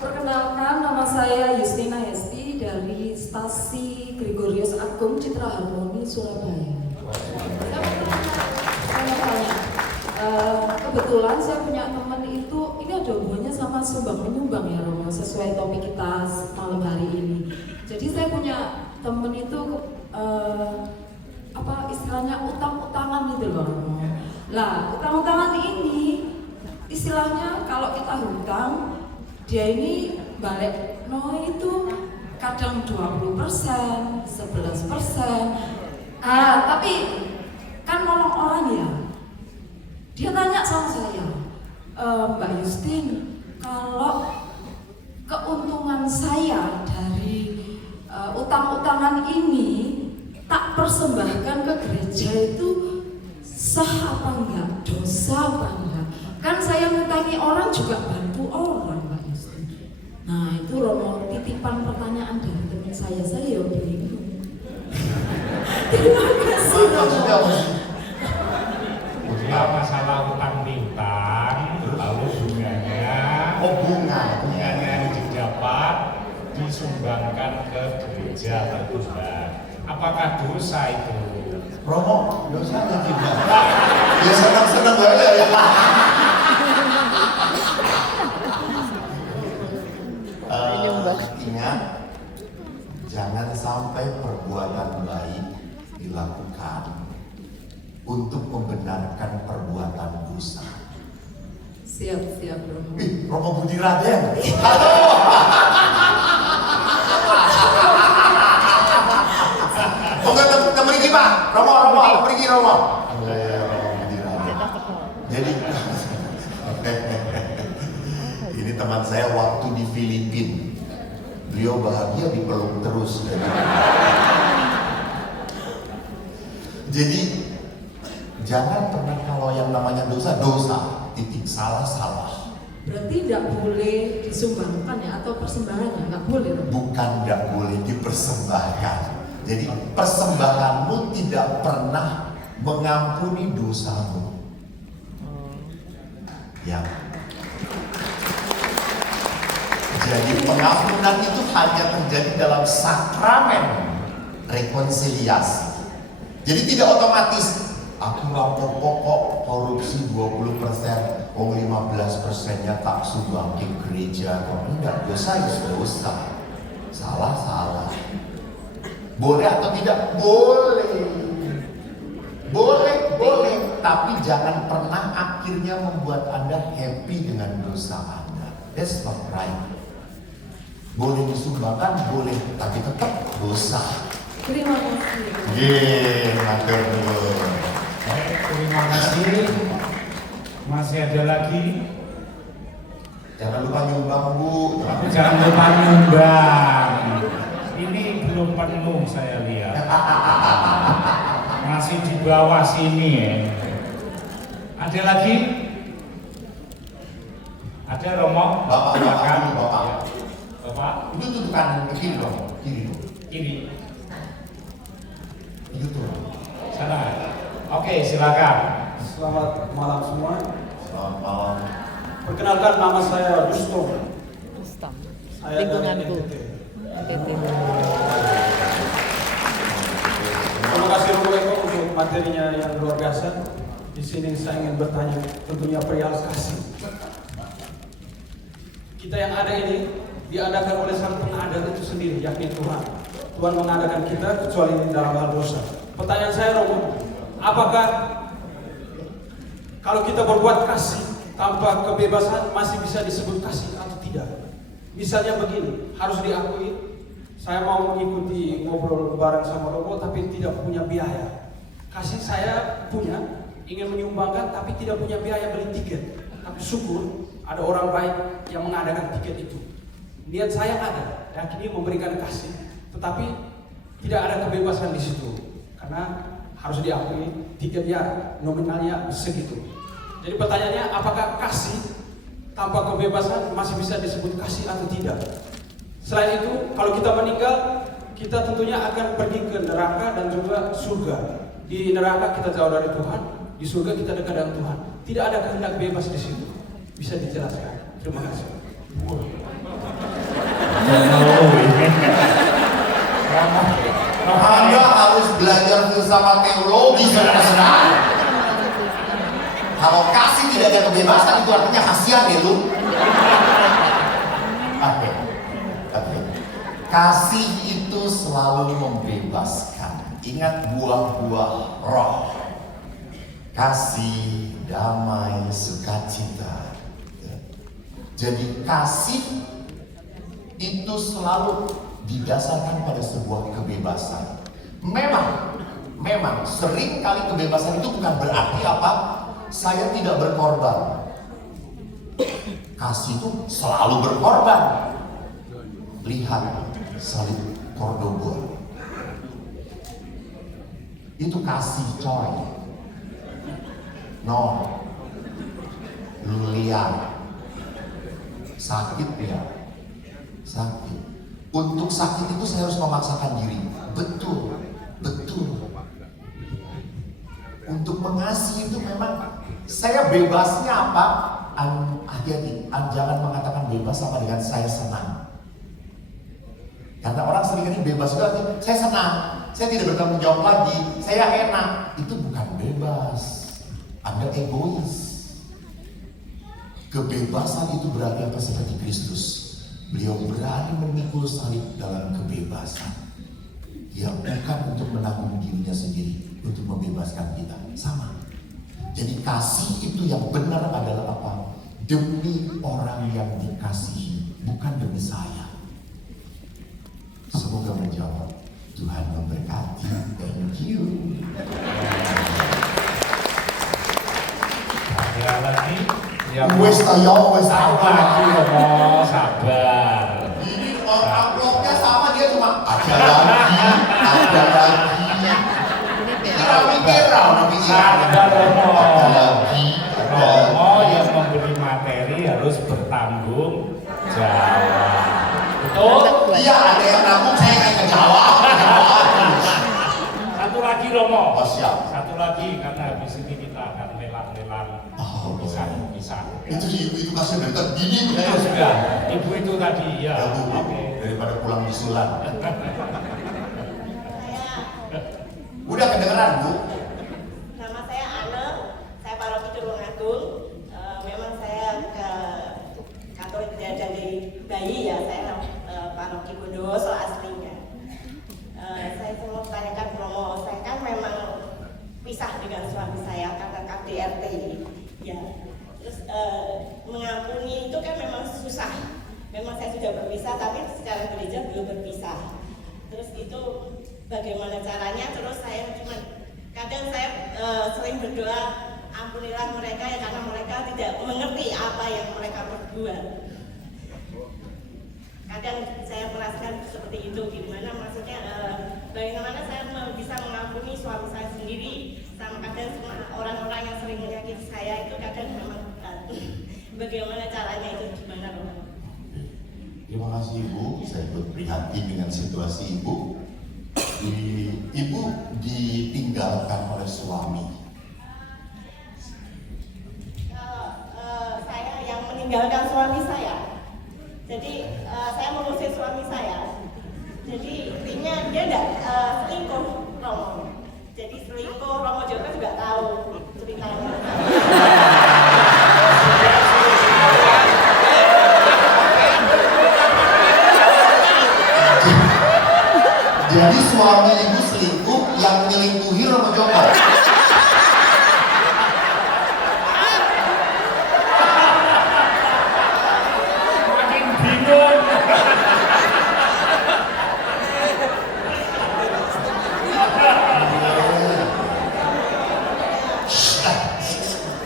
Perkenalkan, nama saya Justina Hesti dari Stasi Gregorius Agung Citra Harmoni, Surabaya. Saya mau tanya, kebetulan saya punya teman itu, ini ada hubungannya sama sumbang menyumbang ya Romo, sesuai topik kita malam hari ini. Jadi saya punya teman itu, istilahnya utang-utangan gitu loh Romo. Lah, utang-utangan ini, istilahnya kalau kita hutang, dia ini balik itu kadang 20%, 11%. Tapi kan nolong orang ya. Dia tanya sama saya, Mbak Justin, kalau keuntungan saya dari utang-utangan ini tak persembahkan ke gereja itu sah apa enggak, dosa apa enggak? Kan saya ngutangi orang juga bantu orang, Mbak Justin. Nah itu Romo titipan pertanyaan dari teman saya ya bingung. Terima kasih Romo. Ya, masalah utang piutang, lalu bunganya, bunganya yang didapat disumbangkan ke gereja tertuhan. Apakah dosa itu? Romo, dosanya tidak. Ya senang-senang aja ya. Ingat, jangan sampai perbuatan baik dilakukan untuk membenarkan perbuatan dosa. Siap Romo. Romo Budi Raden. Halo. Temen Pak. Romo, pergi Romo. Jadi ini teman saya waktu di Filipina. Beliau bahagia dipeluk terus. Jadi jangan pernah kalau yang namanya dosa, titik salah. Berarti tidak boleh disumbangkan ya, atau persembahan ya, nggak boleh dong? Bukan tidak boleh dipersembahkan. Jadi persembahanmu tidak pernah mengampuni dosamu. Ya. Jadi pengampunan itu hanya terjadi dalam sakramen rekonsiliasi. Jadi tidak otomatis aku lapor pokok korupsi 20%, 15%-nya tak sumbang ke gereja. Kok enggak, dosa ya dosa. Salah. Boleh atau tidak? Boleh, tapi jangan pernah akhirnya membuat Anda happy dengan dosa Anda. That's not right. Boleh disumbangkan, boleh, tapi tetap dosa. Terima kasih. Matur nuwun. Terima kasih. Masih ada lagi? Jangan lupa nyumbang, Bu. Jangan lupa nyumbang. Ini belum penuh saya lihat. Masih di bawah sini ya. Ada lagi? Ada Romo? Bapak. Bapak? Itu tuh kanan ke kiri dong. Kiri. Itu tuh. Sana. Oke, silakan. Selamat malam semua. Selamat malam. Perkenalkan, nama saya Rustom. Saya dari Lingkunganku. NTT. NTT. Terima kasih Romo Eko untuk materinya yang luar biasa. Di sini saya ingin bertanya tentunya perihal kasih. Kita yang ada ini diadakan oleh sang pengadat itu sendiri, yakni Tuhan. Tuhan mengadakan kita kecuali dalam hal dosa. Pertanyaan saya Romo, apakah kalau kita berbuat kasih tanpa kebebasan masih bisa disebut kasih atau tidak? Misalnya begini, harus diakui saya mau mengikuti ngobrol bareng sama Romo tapi tidak punya biaya. Kasih saya punya, ingin menyumbangkan tapi tidak punya biaya beli tiket. Tapi syukur ada orang baik yang mengadakan tiket itu. Niat saya ada, yakni memberikan kasih, tetapi tidak ada kebebasan di situ. Karena harus diakui tiket ya nominalnya segitu. Jadi pertanyaannya, apakah kasih tanpa kebebasan masih bisa disebut kasih atau tidak? Selain itu, kalau kita meninggal, kita tentunya akan pergi ke neraka dan juga surga. Di neraka kita jauh dari Tuhan, di surga kita dekat dengan Tuhan. Tidak ada kehendak bebas di situ. Bisa dijelaskan? Terima kasih. Anda harus belajar filsafat teologi, saudara-saudara. Kalau kasih tidak ada kebebasan, itu artinya kasihan ya lu. Oke. Kasih itu selalu membebaskan. Ingat buah-buah roh. Kasih, damai, sukacita. Jadi kasih itu selalu didasarkan pada sebuah kebebasan. Memang sering kali kebebasan itu bukan berarti apa? Saya tidak berkorban. Kasih itu selalu berkorban. Lihat salib Cordoba. Itu kasih coy. No. Lu lihat. Sakit ya. Sakit. Untuk sakit itu saya harus memaksakan diri. Betul. Untuk mengasihi itu memang saya bebasnya apa? Hati-hati, jangan mengatakan bebas sama dengan saya senang. Karena orang seringkali bebas itu artinya saya senang, saya tidak bertanggung jawab lagi, saya enak. Itu bukan bebas. Anda egois. Kebebasan itu berarti apa? Seperti Kristus. Beliau berani memikul salib dalam kebebasan. Dia bukan untuk menanggung dirinya sendiri, untuk membebaskan kita. Sama. Jadi kasih itu yang benar adalah apa? Demi orang yang dikasihi, bukan demi saya. Semoga menjawab. Tuhan memberkati. Thank you. Ada lagi? Wes tayo, wes Lagi Romo, sabar. Ini amplopnya sama, dia cuma ada lagi. Sabar Romo. Ada lagi. Romo yang memberi materi harus bertanggung jawab. Betul? Iya, ada yang nanggung, saya yang ngejawab. Satu lagi Romo. Oh, siap. Satu lagi karena habis ini kita akan lelang-lelang. kebetulan Oh, bisa. Itu si ibu itu kasih dari tadi. Ya sudah, ibu itu tadi ya. Ya Bu, Oke. daripada pulang disulan. Saya, Udah kedengeran Bu? nama saya Anne, saya paroki Tulungagung. Memang saya ke Katolik dari bayi ya, saya paroki Bondowoso aslinya. Saya mau tanyakan Romo, saya kan memang pisah dengan suami saya karena KDRT ya. Terus mengampuni itu kan memang susah. Memang saya sudah berpisah, tapi secara gereja belum berpisah. Terus itu bagaimana caranya? Terus saya kadang saya sering berdoa, ampunilah mereka ya, karena mereka tidak mengerti apa yang mereka perbuat. Kadang saya merasakan seperti itu, gimana maksudnya bagaimana saya bisa mengampuni suami saya sendiri, sama kadang semua orang-orang yang sering menyakiti saya itu kadang memang bagaimana caranya itu gimana Romo? Terima kasih Ibu, saya ikut prihatin dengan situasi Ibu. Ibu ditinggalkan oleh suami. Saya yang meninggalkan suami saya. Jadi saya mengusir suami saya. Jadi intinya dia tidak selingkuh Romo. Jadi selingkuh Romo Joko juga tahu ceritanya. Jadi suami Ibu selingkuh, yang menyelingkuhi Romo Joko. Makin bingung.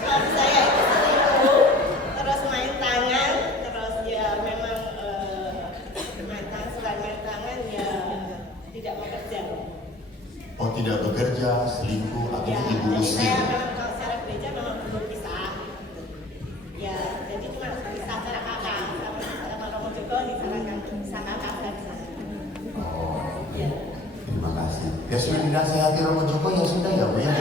Suami saya itu selingkuh, terus main tangan, terus ya memang main tangan, selain main tangan ya tidak bekerja. Oh tidak bekerja, selingkuh, Ya, akhirnya Ibu jadi usir. saya memang kalau secara gereja memang belum pisah. Ya, jadi cuma pisah secara kakak sama Romo Joko disarankan pisah kakak dari sana. Oh, Ya. terima kasih. Ya sudah dinasehati Romo Joko ya sudah ya Bu ya.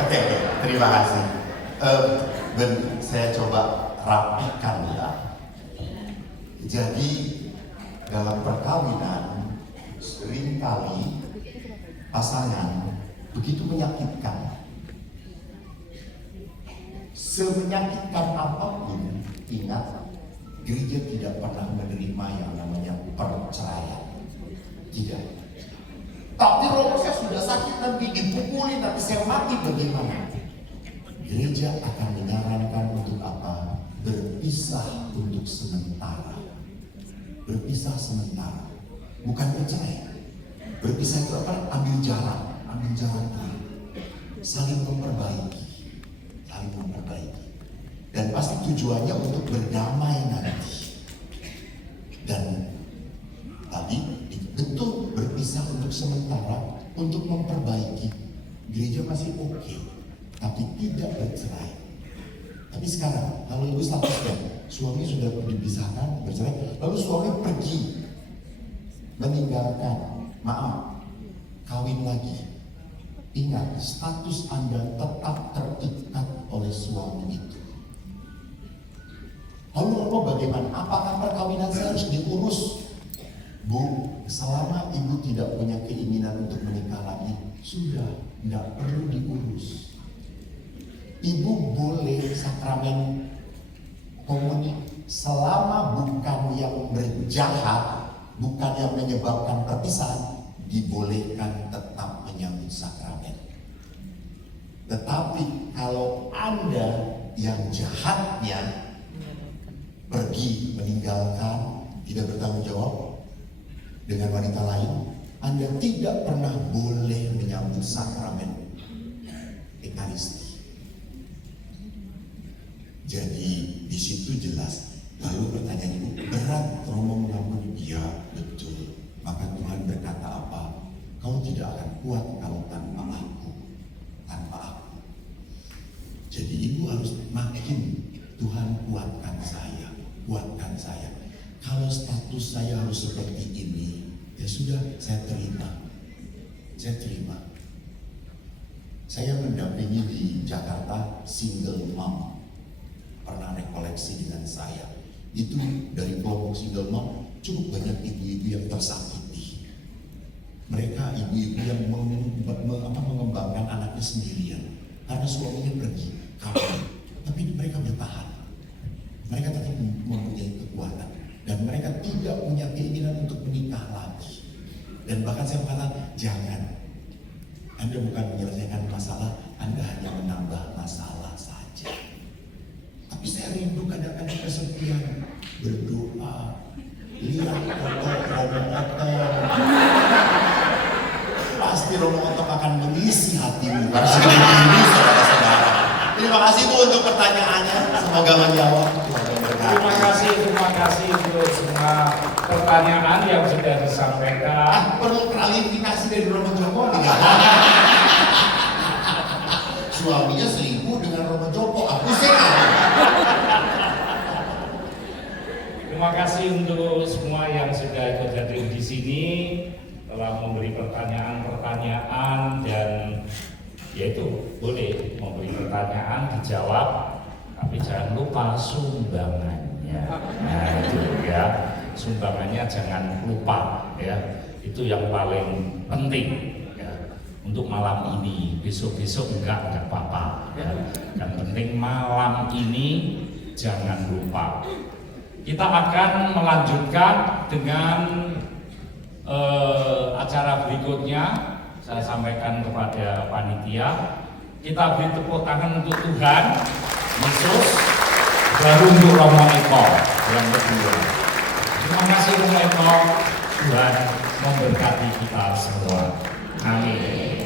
Oke, terima kasih. Ben, saya coba rapikan ya. Jadi dalam perkawinan seringkali pasangan begitu menyakitkan. Semenyakitkan apapun, ingat gereja tidak pernah menerima yang namanya perceraian. Tidak. Tapi Romo saya sudah sakit nanti dipukulin, nanti saya mati bagaimana? Gereja akan menyarankan untuk apa? Berpisah untuk sementara. Berpisah sementara. Bukan bercerai. Berpisah itu apa? Ambil jalan dulu. Saling memperbaiki. Dan pasti tujuannya untuk berdamai nanti. Dan tadi betul berpisah untuk sementara, untuk memperbaiki. Gereja masih oke, tapi tidak bercerai. Tapi sekarang kalau ibu statusnya suami sudah dipisahkan, bercerai, lalu suami pergi meninggalkan, maaf, kawin lagi. Ingat, status Anda tetap terikat oleh suami itu. Lalu bagaimana? Apakah perkawinan saya harus diurus? Bu, selama ibu tidak punya keinginan untuk menikah lagi, sudah, tidak perlu diurus. Ibu boleh sakramen komuni selama bukan yang berjahat, bukan yang menyebabkan perpisahan, dibolehkan tetap menyambut sakramen. Tetapi kalau Anda yang jahatnya pergi meninggalkan, tidak bertanggung jawab dengan wanita lain, Anda tidak pernah boleh menyambut sakramen Ekaristi. Jadi di situ jelas. Lalu pertanyaan ibu, berat Romo mengampuni? Iya, betul. Maka Tuhan berkata apa? Kau tidak akan kuat kalau tanpa aku. Jadi ibu harus makin Tuhan kuatkan saya. Kalau status saya harus seperti ini, ya sudah, saya terima. itu dari kelompok single mom cukup banyak ibu-ibu yang tersakiti. Mereka ibu-ibu yang mengembangkan anaknya sendirian karena suaminya pergi kabur, tapi mereka bertahan. Mereka tetap mempunyai kekuatan dan mereka tidak punya keinginan untuk menikah lagi. Dan bahkan saya mengatakan, jangan. Anda bukan menyelesaikan masalah, Anda hanya menambah masalah saja. Tapi saya rindu kadang-kadang kesepian, berdoa, lihat Romo Otok. Pasti Romo Otok akan mengisi hatimu. Harus ini, saudara-saudara. Terima kasih Bu untuk pertanyaannya. Semoga menjawab. Terima kasih untuk semua pertanyaan yang sudah disampaikan. Perlu klarifikasi dari Romo Joko tidak? Suaminya selingkuh dengan Romo Joko. Aku sih. Terima kasih untuk semua yang sudah ikut hadir di sini, telah memberi pertanyaan-pertanyaan, dan yaitu boleh memberi pertanyaan dijawab, tapi jangan lupa sumbangannya. Nah itu ya, sumbangannya jangan lupa ya, itu yang paling penting ya. Untuk malam ini, besok-besok enggak apa-apa ya. Yang penting malam ini jangan lupa. Kita akan melanjutkan dengan acara berikutnya. Saya sampaikan kepada panitia, kita beri tepuk tangan untuk Tuhan Yesus, baru untuk Romo Eko yang kedua. Terima kasih Romo Eko, Tuhan memberkati kita semua. Amin.